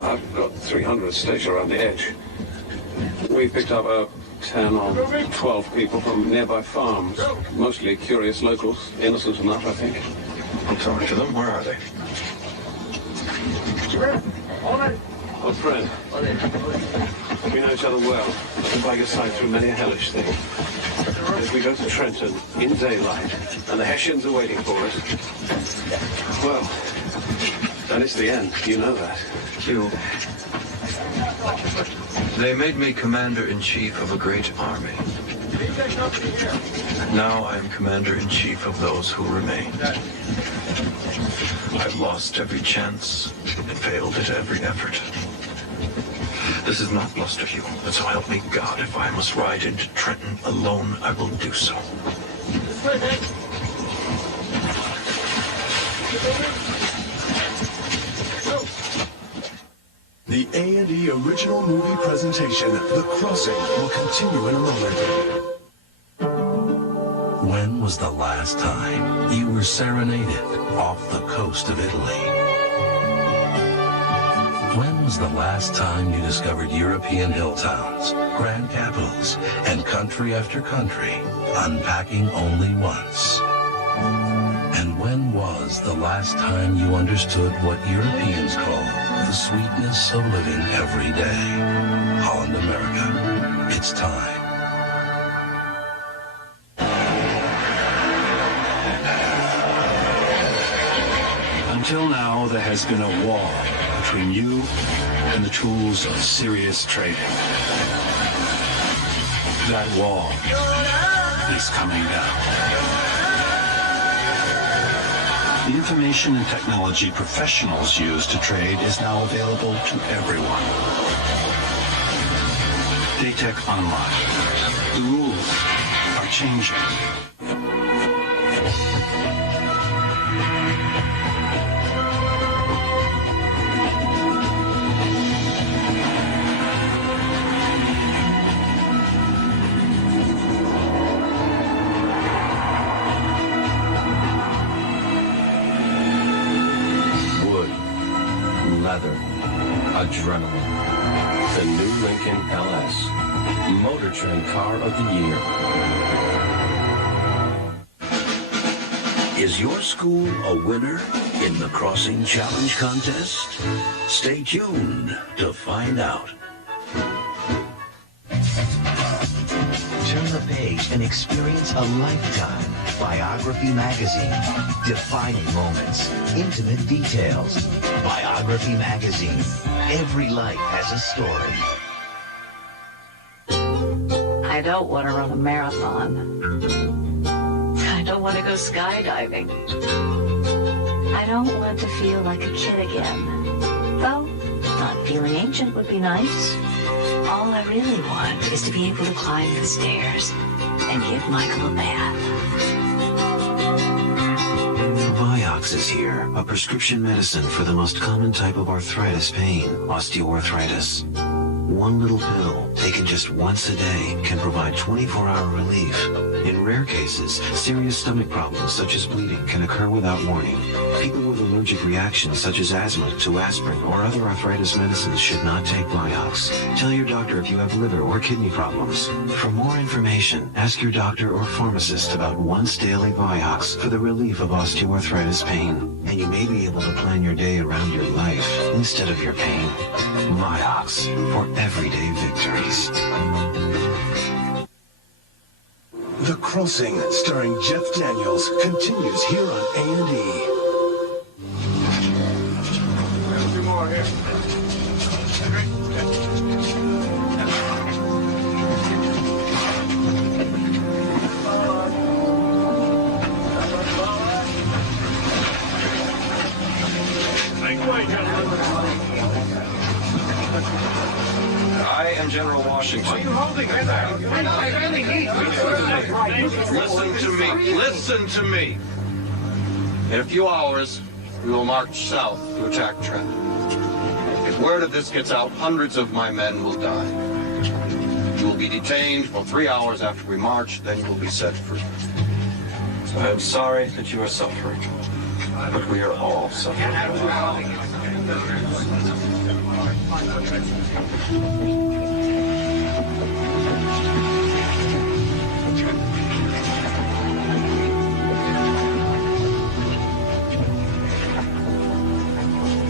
I've got 300 stationed around the edge. We picked up 10 or 12 people from nearby farms. Mostly curious locals. Innocent enough, I think. I'll talk to them. Where are they? Old friend. We know each other well. If I get sight through many a hellish thing. As we go to Trenton in daylight, and the Hessians are waiting for us, well, then it's the end. You know that. They made me commander-in-chief of a great army. Now I am commander-in-chief of those who remain. I've lost every chance and failed at every effort. This is not bluster, but so help me God, if I must ride into Trenton alone, I will do so. The A&E original movie presentation, The Crossing, will continue in a moment. When was the last time you were serenaded off the coast of Italy? When was the last time you discovered European hill towns, grand capitals, and country after country, unpacking only once? And when was the last time you understood what Europeans call the sweetness of living every day? Holland America, it's time. Until now, there has been a wall between you and the tools of serious trading. That wall is coming down. The information and technology professionals use to trade is now available to everyone. Daytech Online. The rules are changing. Leather, adrenaline. The new Lincoln LS, Motor Trend Car of the Year. Is your school a winner in the Crossing Challenge Contest? Stay tuned to find out. Turn the page and experience a lifetime. Biography Magazine. Defining moments. Intimate details. Biography Magazine. Every life has a story. I don't want to run a marathon. I don't want to go skydiving. I don't want to feel like a kid again. Though, not feeling ancient would be nice. All I really want is to be able to climb the stairs and give Michael a bath. Vioxx is here, a prescription medicine for the most common type of arthritis pain, osteoarthritis. One little pill, taken just once a day, can provide 24-hour relief. In rare cases, serious stomach problems such as bleeding can occur without warning. People with allergic allergic reactions such as asthma to aspirin or other arthritis medicines should not take Vioxx. Tell your doctor if you have liver or kidney problems. For more information, ask your doctor or pharmacist about once daily Vioxx for the relief of osteoarthritis pain. And you may be able to plan your day around your life instead of your pain. Vioxx for everyday victories. The Crossing, starring Jeff Daniels, continues here on A&E. Two more here. Make way, gentlemen. I am General Washington. What are you holding in there? I really need Listen to me. Listen to me. In a few hours, we will march south to attack Trent. If word of this gets out, hundreds of my men will die. You will be detained for 3 hours after we march, then you will be set free. So I am sorry that you are suffering, but we are all suffering.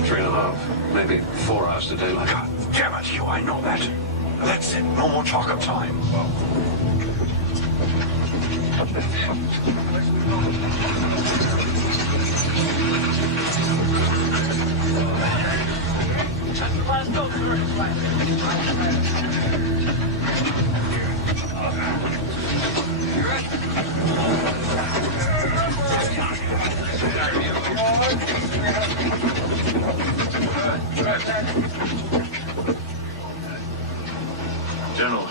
Three and a half, maybe 4 hours to daylight. God damn it, Hugh, I know that. That's it. No more talk of time. General.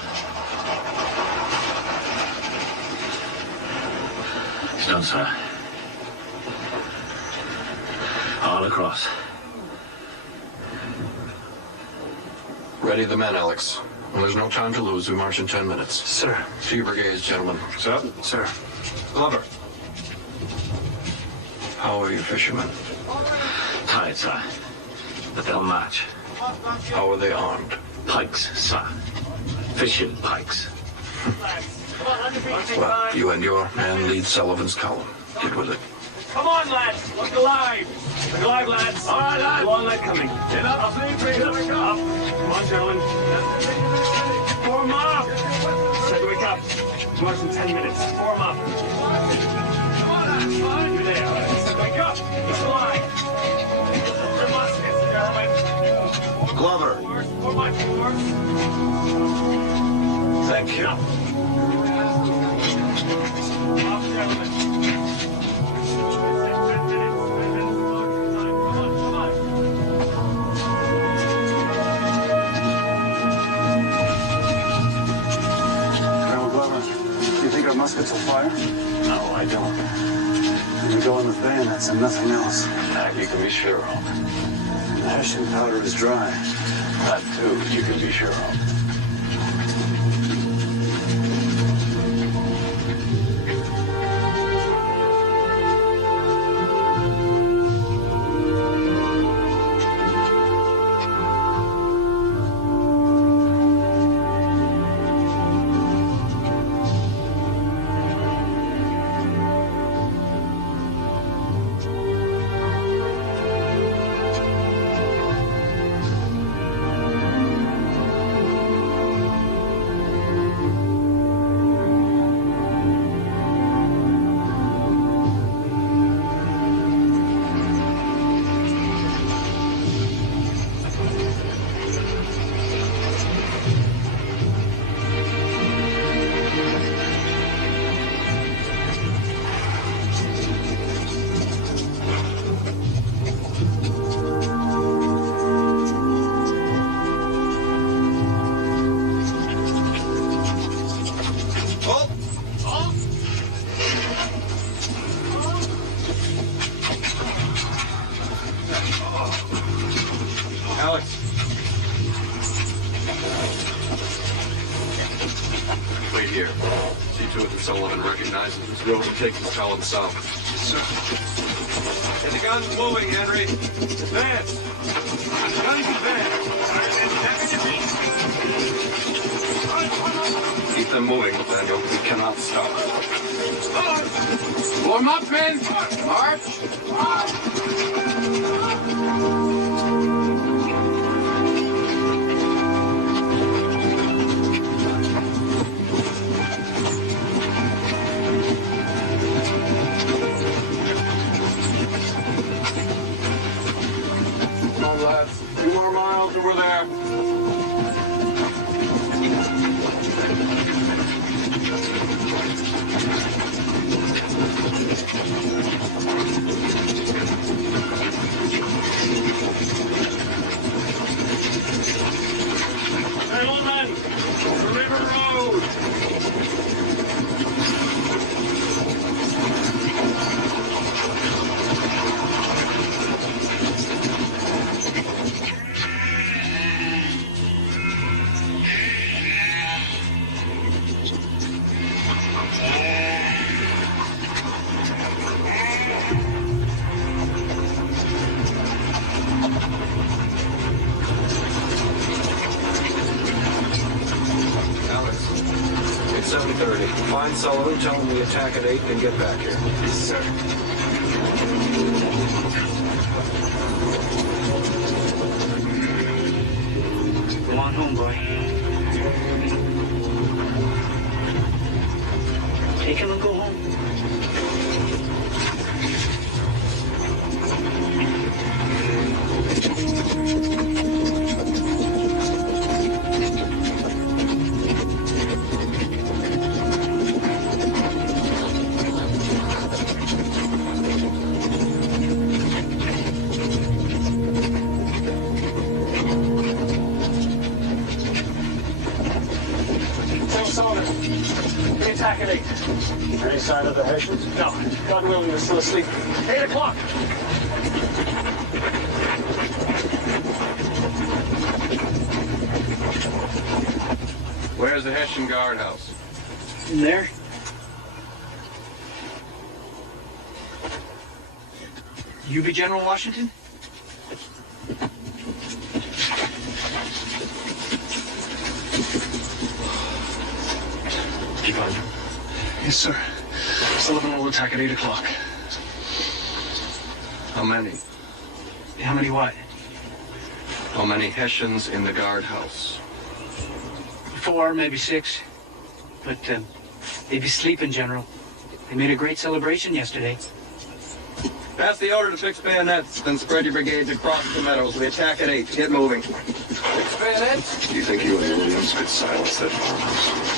It's done, sir. All across. Ready the men, Alex. Well, there's no time to lose. We march in 10 minutes. Sir. To your brigades, gentlemen. Sir? Sir. Glover. How are your fishermen? Tired, sir. But they'll march. How are they armed? Pikes, sir. Fishing pikes. Well, you and your man lead Sullivan's column. Get with it. Come on, lads. Look alive. Look alive, lads. All right, lads. Long leg coming. Get up. Up. Here we go. Come on, gentlemen. Form up. Said wake up. March in 10 minutes. Form up. Come on, lads. You're there. Said wake up. It's alive. Your muskets, gentlemen. Glover. Form up. Thank you. Up, gentlemen. Our muskets will fire? No, I don't. When we go in with bayonets and nothing else. That you can be sure of. The Hessian powder is dry. That, too, you can be sure of. Alex. Wait here. See to it that Sullivan recognizes this road and takes his column south. Yes, sir. Get the guns moving, Henry. Advance. Guns advance. Keep them moving, Daniel. We cannot stop. Warm up, men. March. Come on, lads. 2 more miles and we're there. Gentlemen, the River Road. It's 7:30. Find Sullivan, tell him we attack at 8 and get back here. Yes, sir. Go on home, boy. Take him and go home. Tell Sullivan. We attack at 8. Any sign of the Hessians? No. God willing, they're still asleep. 8 o'clock. Where's the Hessian guardhouse? In there? You be General Washington? Keep on. Yes, sir. Sullivan will attack at 8 o'clock. How many? How many what? How many Hessians in the guardhouse? 4, maybe 6. But they'd be sleeping, General. They made a great celebration yesterday. Pass the order to fix bayonets, then spread your brigades across the meadows. We attack at 8. Get moving. Fix bayonets? Do you think you and Williams could silence that farmhouse?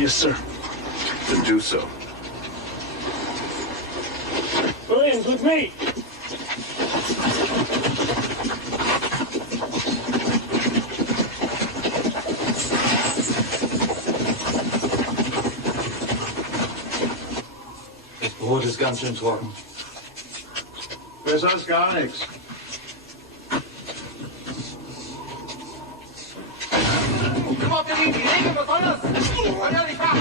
Yes, sir. Then do so. Williams, with me. What is Gunson's working? Where's us gar nichts. Come on, Billy. Hey, was soll das? Ja, nicht wahr.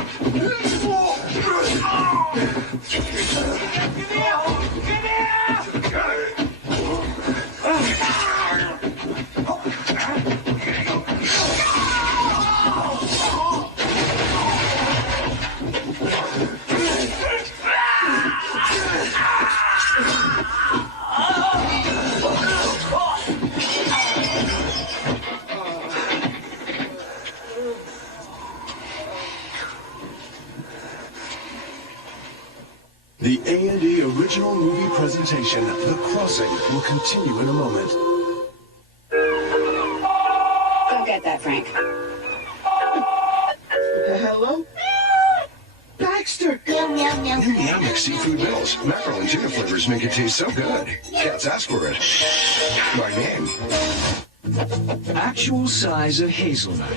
The A&E original movie presentation, The Crossing, will continue in a moment. Go get that, Frank. Hello? Baxter! New Amex seafood meals. Mackerel and tuna flavors make it taste so good. Cats ask for it. My name. Actual size of hazelnut.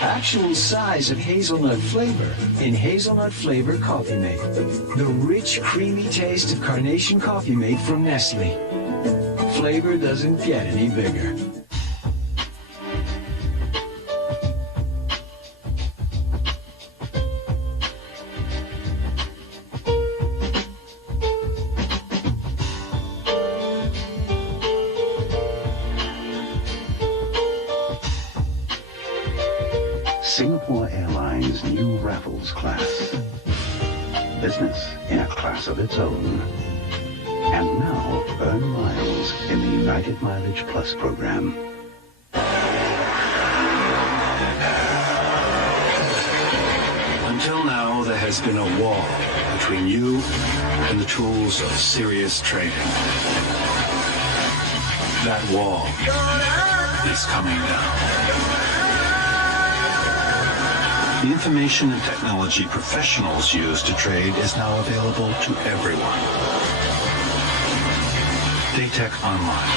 Actual size of hazelnut flavor in Hazelnut Flavor Coffee Mate. The rich, creamy taste of Carnation Coffee Mate from Nestle. Flavor doesn't get any bigger. Singapore Airlines' new Raffles class. Business in a class of its own. And now earn miles in the United Mileage Plus program. Until now, there has been a wall between you and the tools of serious trading. That wall is coming down. The information and technology professionals use to trade is now available to everyone. Daytech Online.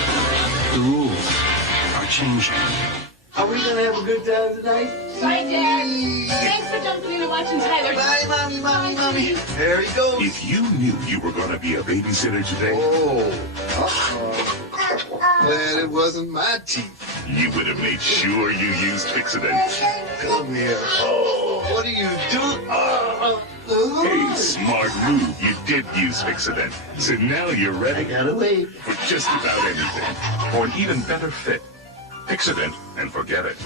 The rules are changing. Are we gonna have a good time tonight? Bye, Dad. Thanks for jumping in and watching Tyler. Bye, Mommy. There he goes. If you knew you were going to be a babysitter today... Glad it wasn't my teeth. You would have made sure you used Fixodent. Come here. Oh, what are you doing? Hey, smart move. You did use Fixodent. So now you're ready. I gotta wait. For just about anything. Or an even better fit. Fixodent and forget it.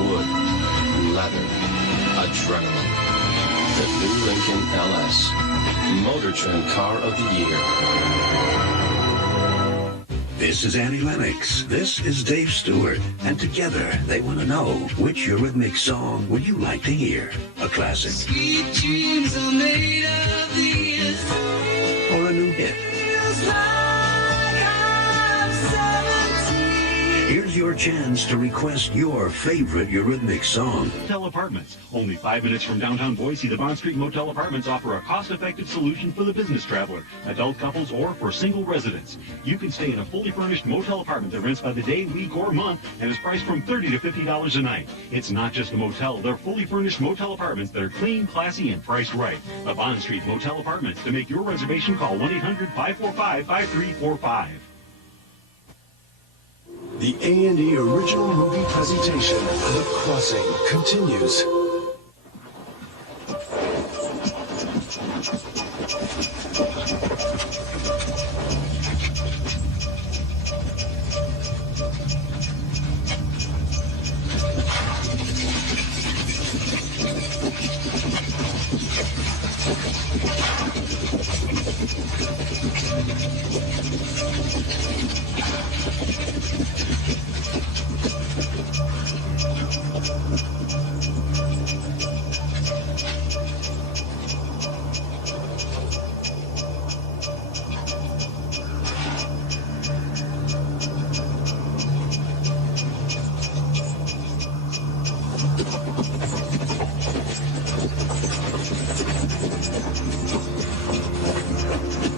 Wood, leather, adrenaline. The new Lincoln LS. Motor Trend Car of the Year. This is Annie Lennox. This is Dave Stewart. And together, they want to know which Eurythmics song would you like to hear? A classic? Sweet dreams are made of these. Or a new hit? Feels like I'm 17. Here's your chance to request your favorite Eurythmics song. Motel Apartments. Only 5 minutes from downtown Boise, the Bond Street Motel Apartments offer a cost-effective solution for the business traveler, adult couples, or for single residents. You can stay in a fully furnished motel apartment that rents by the day, week, or month and is priced from $30 to $50 a night. It's not just a motel. They're fully furnished motel apartments that are clean, classy, and priced right. The Bond Street Motel Apartments. To make your reservation, call 1-800-545-5345. The A&E original movie presentation, The Crossing, continues.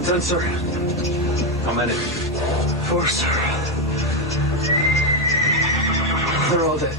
Done, sir. How many? 4, sir. They're all dead.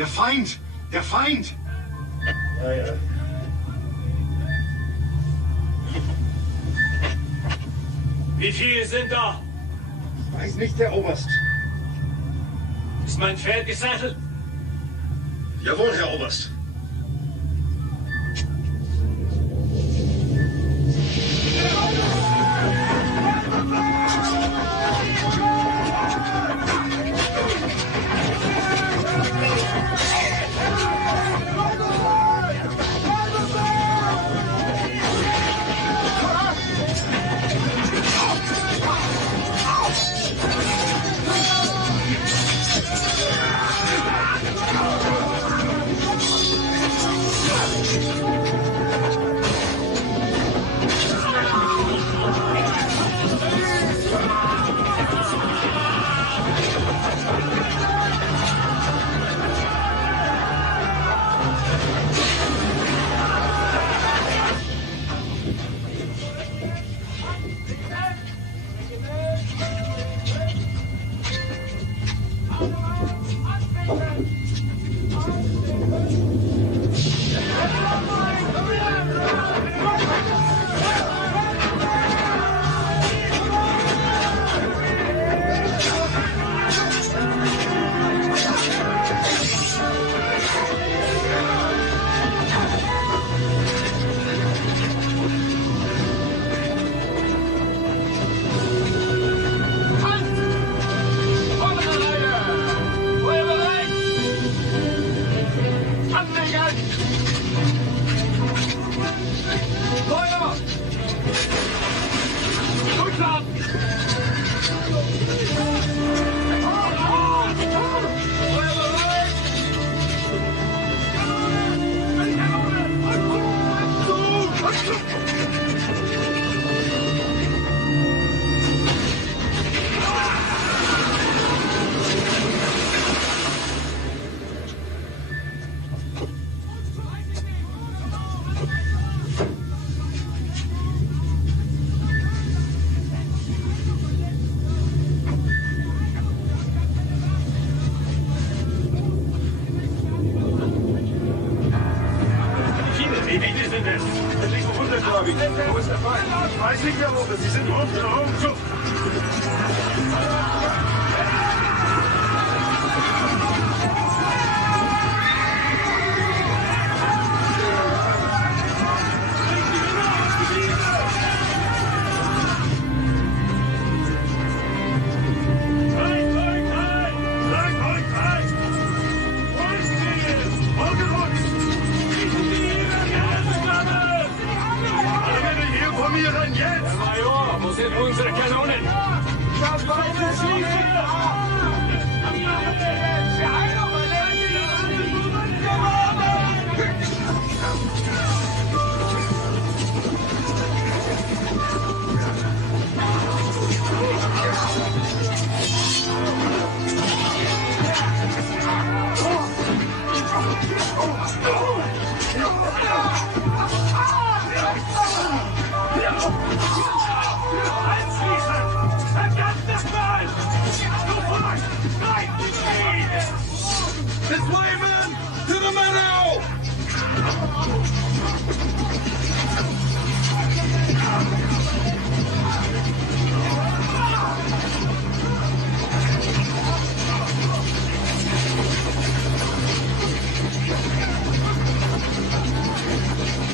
Der Feind! Der Feind! Ja, ja. Wie viele sind da? Weiß nicht, der Oberst. Ist mein Pferd gesattelt? Jawohl, Herr Oberst. Wo ist der Feind? Ich weiß nicht, Herr Oberst. Sie sind runter. Unsere Kanonen! Das war eine Schieße! This way, men! To the meadow!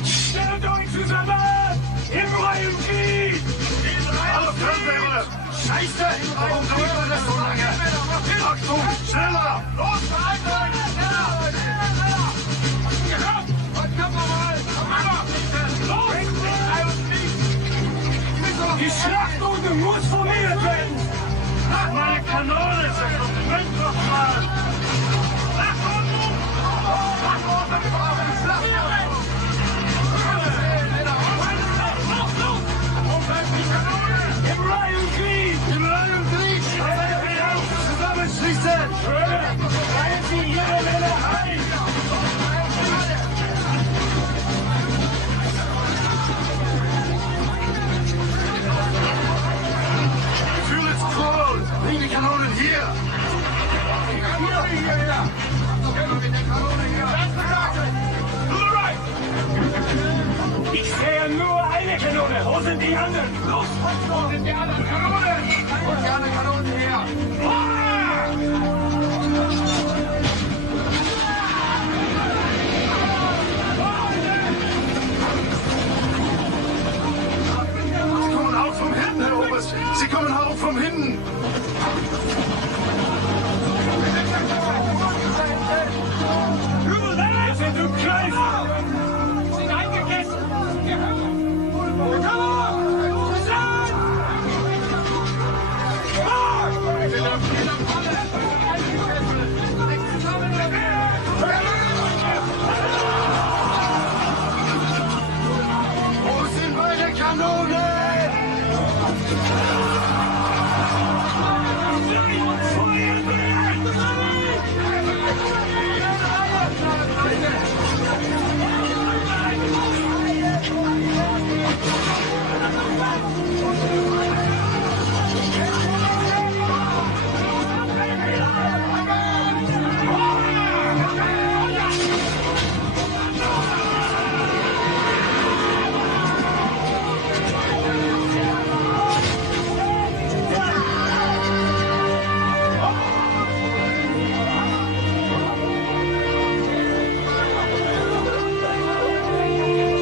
Stellt euch zusammen! Im Reihenkrieg! Alle Fernwehre! Scheiße! Warum dauert das so lange? Achtung! Schneller! Los, vereinigt! Die Schlachtrunde muss formiert werden! Meine Kanone zerstört doch mal! Im Reihenkrieg! Im Reihenkrieg! Zusammenschließen! Reihen Sie Ihre Männer ein! Bring die Kanonen hier! Hier! Wo sind die anderen? Los, wo sind die anderen Kanonen? Wo sind die anderen Kanonen her? Sie kommen auch vom Hinten, Herr Oberst. Sie kommen auch vom Hinten. Wir sind im Kreis. Wir sind eingegessen. Wo sind meine Kanonen?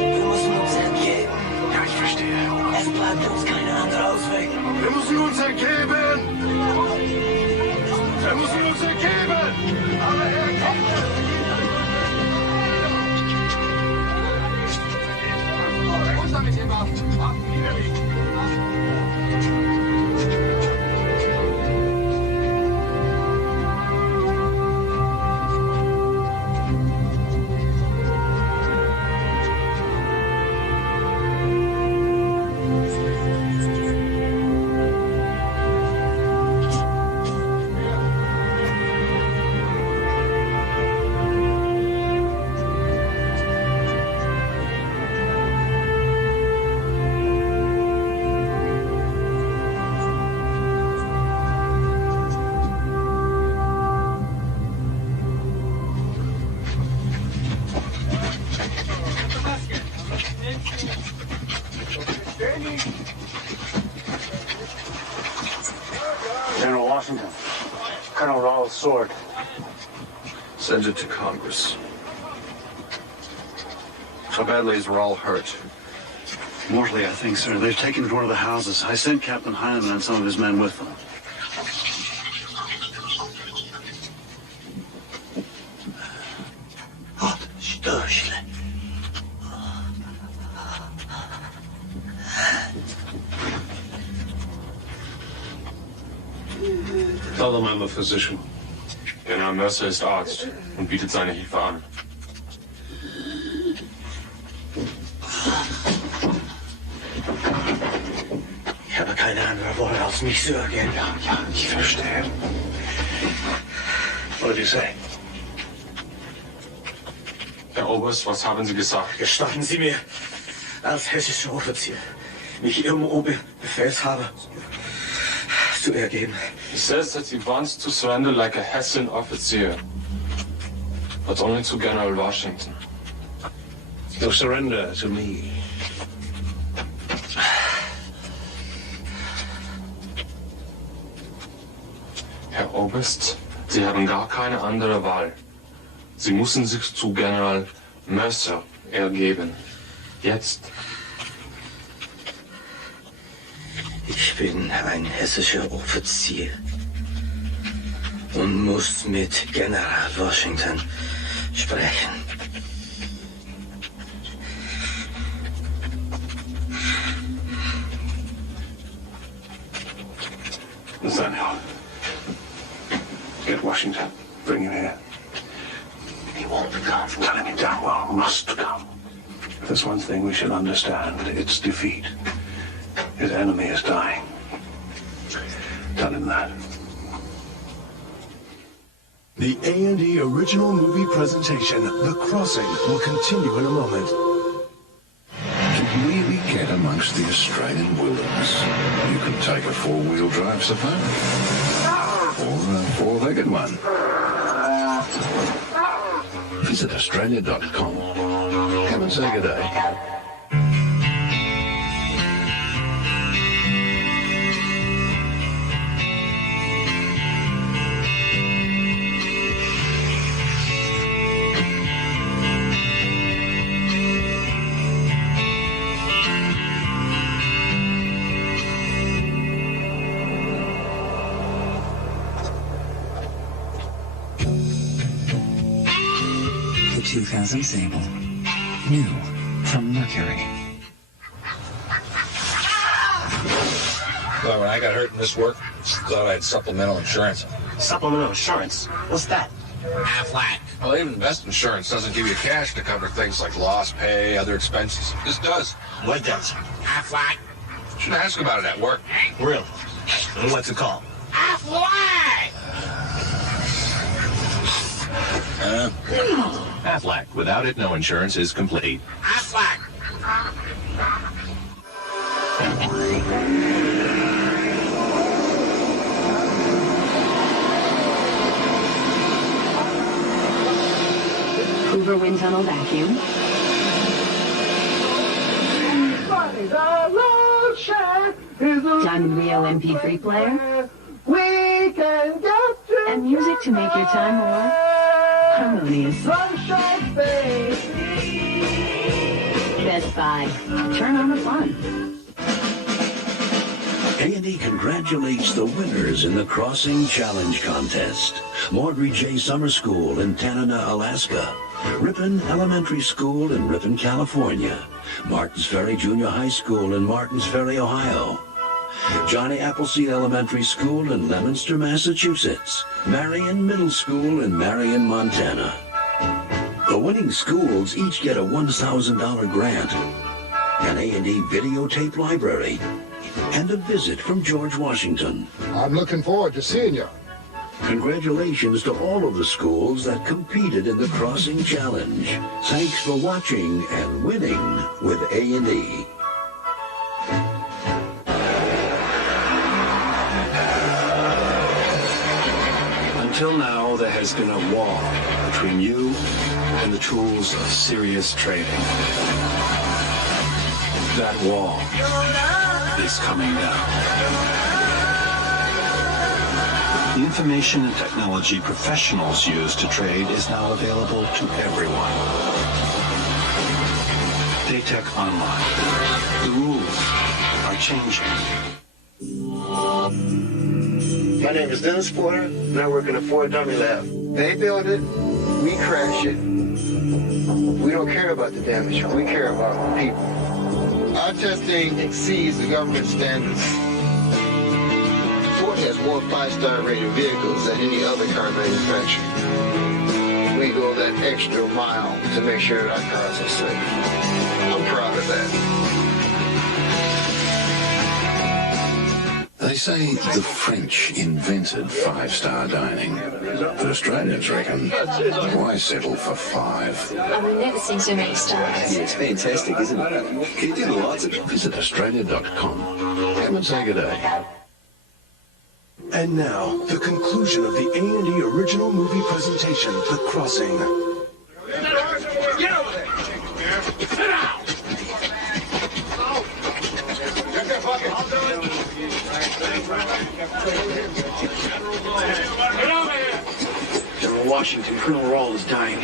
Wir müssen uns ergeben. Ja, ich verstehe. Es bleibt uns keine andere Ausweg. Wir müssen uns ergeben. Wir müssen uns ergeben. Aber General Washington, Colonel Raoul's sword. Send it to Congress. How badly is Raoul hurt? Mortally, I think, sir. They've taken him to one of the houses. I sent Captain Heineman and some of his men with them. Stößle. Tell them I'm a physician. General Mercer ist Arzt und bietet seine Hilfe an. Ich habe keine andere Wahl, als mich zu ergeben. ja, ich verstehe. What did you say? Herr Oberst, was haben Sie gesagt? Gestatten Sie mir, als hessischer Offizier, mich Ihrem Oberbefehlshaber zu ergeben. He says that he wants to surrender like a Hessian officer, but only to General Washington. To surrender to me. Herr Oberst, Sie haben gar keine andere Wahl. Sie müssen sich zu General Mercer ergeben. Jetzt. Ich bin ein hessischer Offizier und muss mit General Washington sprechen. Nathaniel, get Washington. Bring him here. He won't come. Tell him he damn well must come. If there's one thing we should understand, it's defeat. His enemy is dying. Tell him that. The A&E original movie presentation, The Crossing, will continue in a moment. To really get amongst the Australian wilderness, you can take a four-wheel drive safari. Or a four-legged one. Visit Australia.com. Come and say good day. 2000 Sable. New from Mercury. Well, when I got hurt in this work, thought I had supplemental insurance. Supplemental insurance? What's that? Aflac. Well, even best insurance doesn't give you cash to cover things like lost pay, other expenses. This does. What does? Aflac. Should ask about it at work. Really? And what's it called? Aflac! Aflac. Without it, no insurance is complete. Aflac! Hoover Wind Tunnel Vacuum. Diamond Rio MP3 player. We can get to And music to make your time more harmonious. Sunshine Bay. Best Buy. Turn on the fun. A&E congratulates the winners in the Crossing Challenge Contest. Maudry J. Summer School in Tanana, Alaska. Ripon Elementary School in Ripon, California. Martins Ferry Junior High School in Martins Ferry, Ohio. Johnny Appleseed Elementary School in Leominster, Massachusetts. Marion Middle School in Marion, Montana. The winning schools each get a $1,000 grant, an A&E videotape library, and a visit from George Washington. I'm looking forward to seeing you. Congratulations to all of the schools that competed in the Crossing Challenge. Thanks for watching and winning with A&E. Until now, there has been a wall between you and the tools of serious trading. That wall is coming down. The information and technology professionals use to trade is now available to everyone. Daytech Online. The rules are changing. My name is Dennis Porter, and I work in the Ford Dummy Lab. They build it, we crash it. We don't care about the damage, we care about the people. Our testing exceeds the government standards. Ford has more 5-star rated vehicles than any other car manufacturer. We go that extra mile to make sure that our cars are safe. I'm proud of that. They say the French invented 5-star dining. But Australians reckon, why settle for 5? I've never seen so many stars. Yeah, it's fantastic, isn't it? Keep the lights on. Visit Australia.com. Come and say good day. And now, the conclusion of the A&E original movie presentation, The Crossing. Get over there! Sit down! Get that bucket. Get over here! General Washington, Colonel Rawl is dying.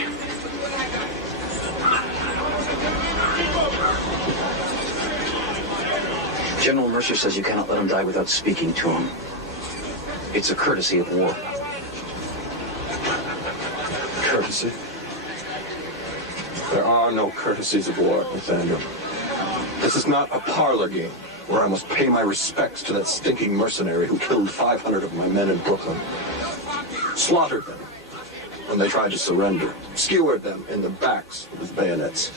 General Mercer says you cannot let him die without speaking to him. It's a courtesy of war. Courtesy? There are no courtesies of war, Nathaniel. This is not a parlor game where I must pay my respects to that stinking mercenary who killed 500 of my men in Brooklyn. Slaughtered them when they tried to surrender. Skewered them in the backs with his bayonets.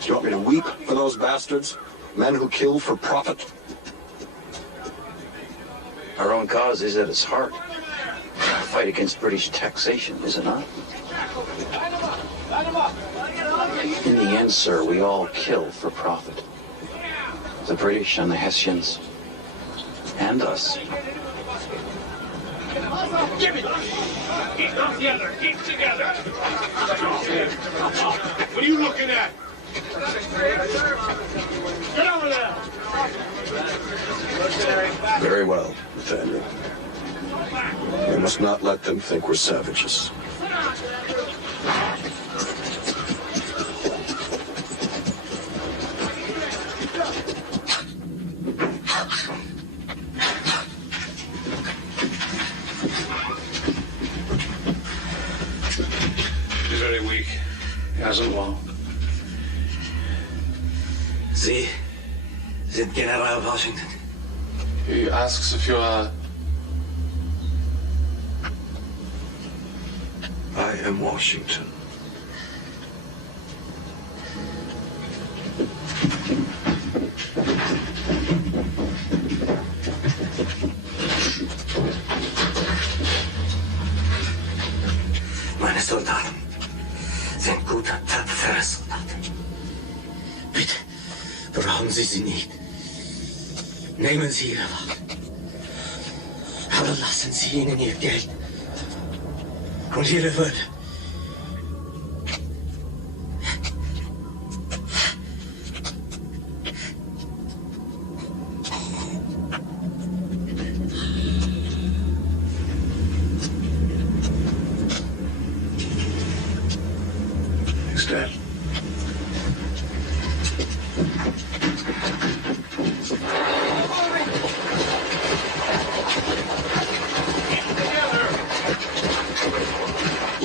Do you want me to weep for those bastards? Men who kill for profit? Our own cause is at its heart. A fight against British taxation, is it not? In the end, sir, we all kill for profit. The British and the Hessians. And us. Give it! Keep together! Keep together! What are you looking at? Get over there! Very well, Nathaniel. We must not let them think we're savages. You're very weak. hasn't long. Sie sind General Washington. He asks if you are... I am Washington. Meine Soldaten sind gute, tapfere Soldaten. Bitte, brauchen Sie sie nicht. Nehmen Sie Ihre Waffen. Aber lassen Sie ihnen Ihr Geld und Ihre Würde. He's dead.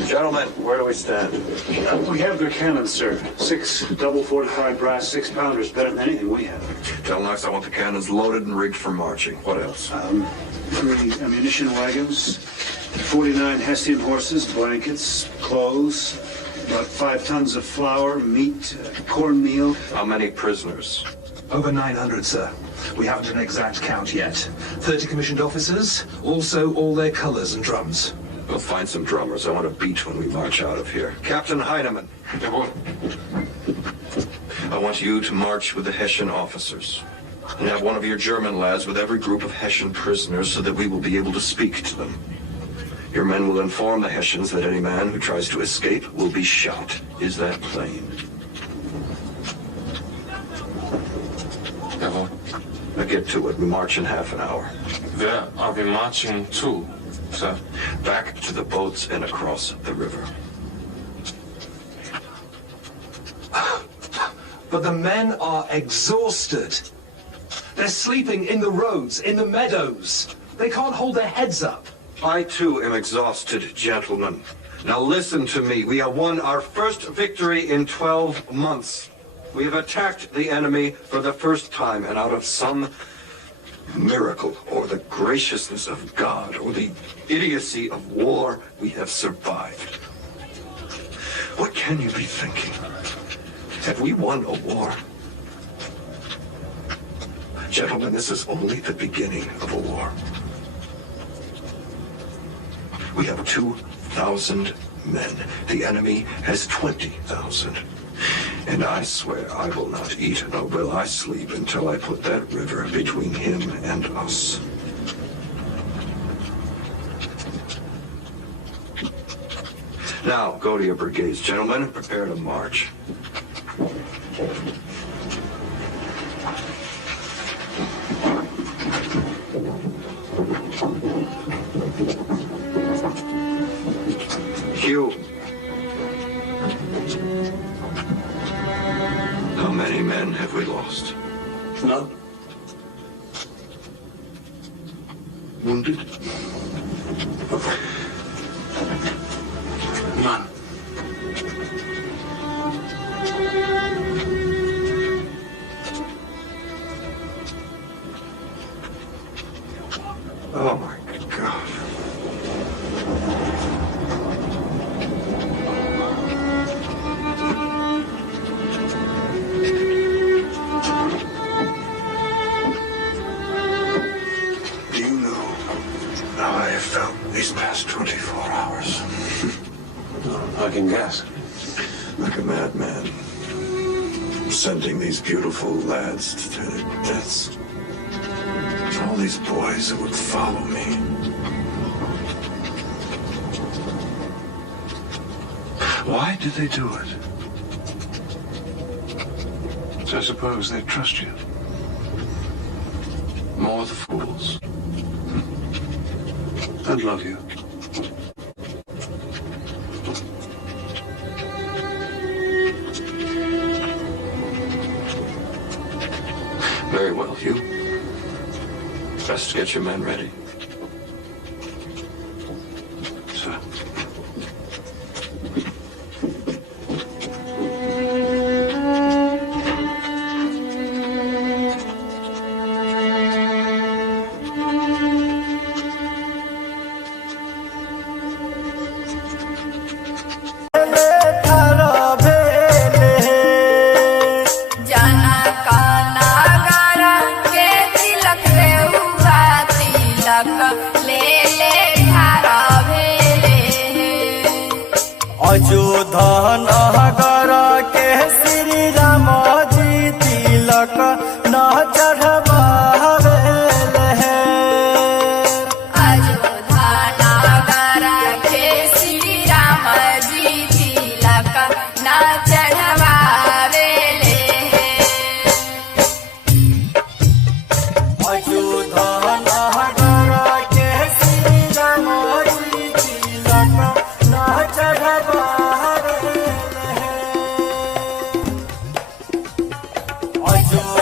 Gentlemen, where do we stand? We have their cannons, sir. 6 double fortified brass 6-pounders, better than anything we have. Tell Knox I want the cannons loaded and rigged for marching. What else? 3 ammunition wagons, 49 Hessian horses, blankets, clothes, about 5 tons of flour, meat, cornmeal. How many prisoners? Over 900, sir. We haven't an exact count yet. 30 commissioned officers, also all their colors and drums. We'll find some drummers. I want a beat when we march out of here. Captain Heinemann. I want you to march with the Hessian officers. And have one of your German lads with every group of Hessian prisoners so that we will be able to speak to them. Your men will inform the Hessians that any man who tries to escape will be shot. Is that plain? Jawohl. Now get to it. We march in half an hour. Where are we marching to, sir? Back to the boats and across the river. But the men are exhausted. They're sleeping in the roads, in the meadows. They can't hold their heads up. I too am exhausted, gentlemen. Now listen to me. We have won our first victory in 12 months. We have attacked the enemy for the first time, and out of some miracle, or the graciousness of God, or the idiocy of war, we have survived. What can you be thinking? Have we won a war? Gentlemen, this is only the beginning of a war. We have 2,000 men. The enemy has 20,000. And I swear I will not eat, nor will I sleep until I put that river between him and us. Now, go to your brigades, gentlemen, and prepare to march. Hugh. How many men have we lost? None. Wounded? None. Oh my God. Do you know how I have felt these past 24 hours? I can guess. Like a madman. Sending these beautiful lads to their deaths. All these boys that would follow me. Why did they do it? So I suppose they trust you. More the fools. And love you. Very well, Hugh. Best get your men ready. Sir. तिलक ले ले ठाड़ा भेले अयोध्या नगर के श्री राम जी तिलक न चढ़बावेले अयोध्या नगर के श्री राम जी तिलक न चढ़वावेले अयोध्या नगर के श्री राम जी तिलक न चढ़बावेले अयोध्या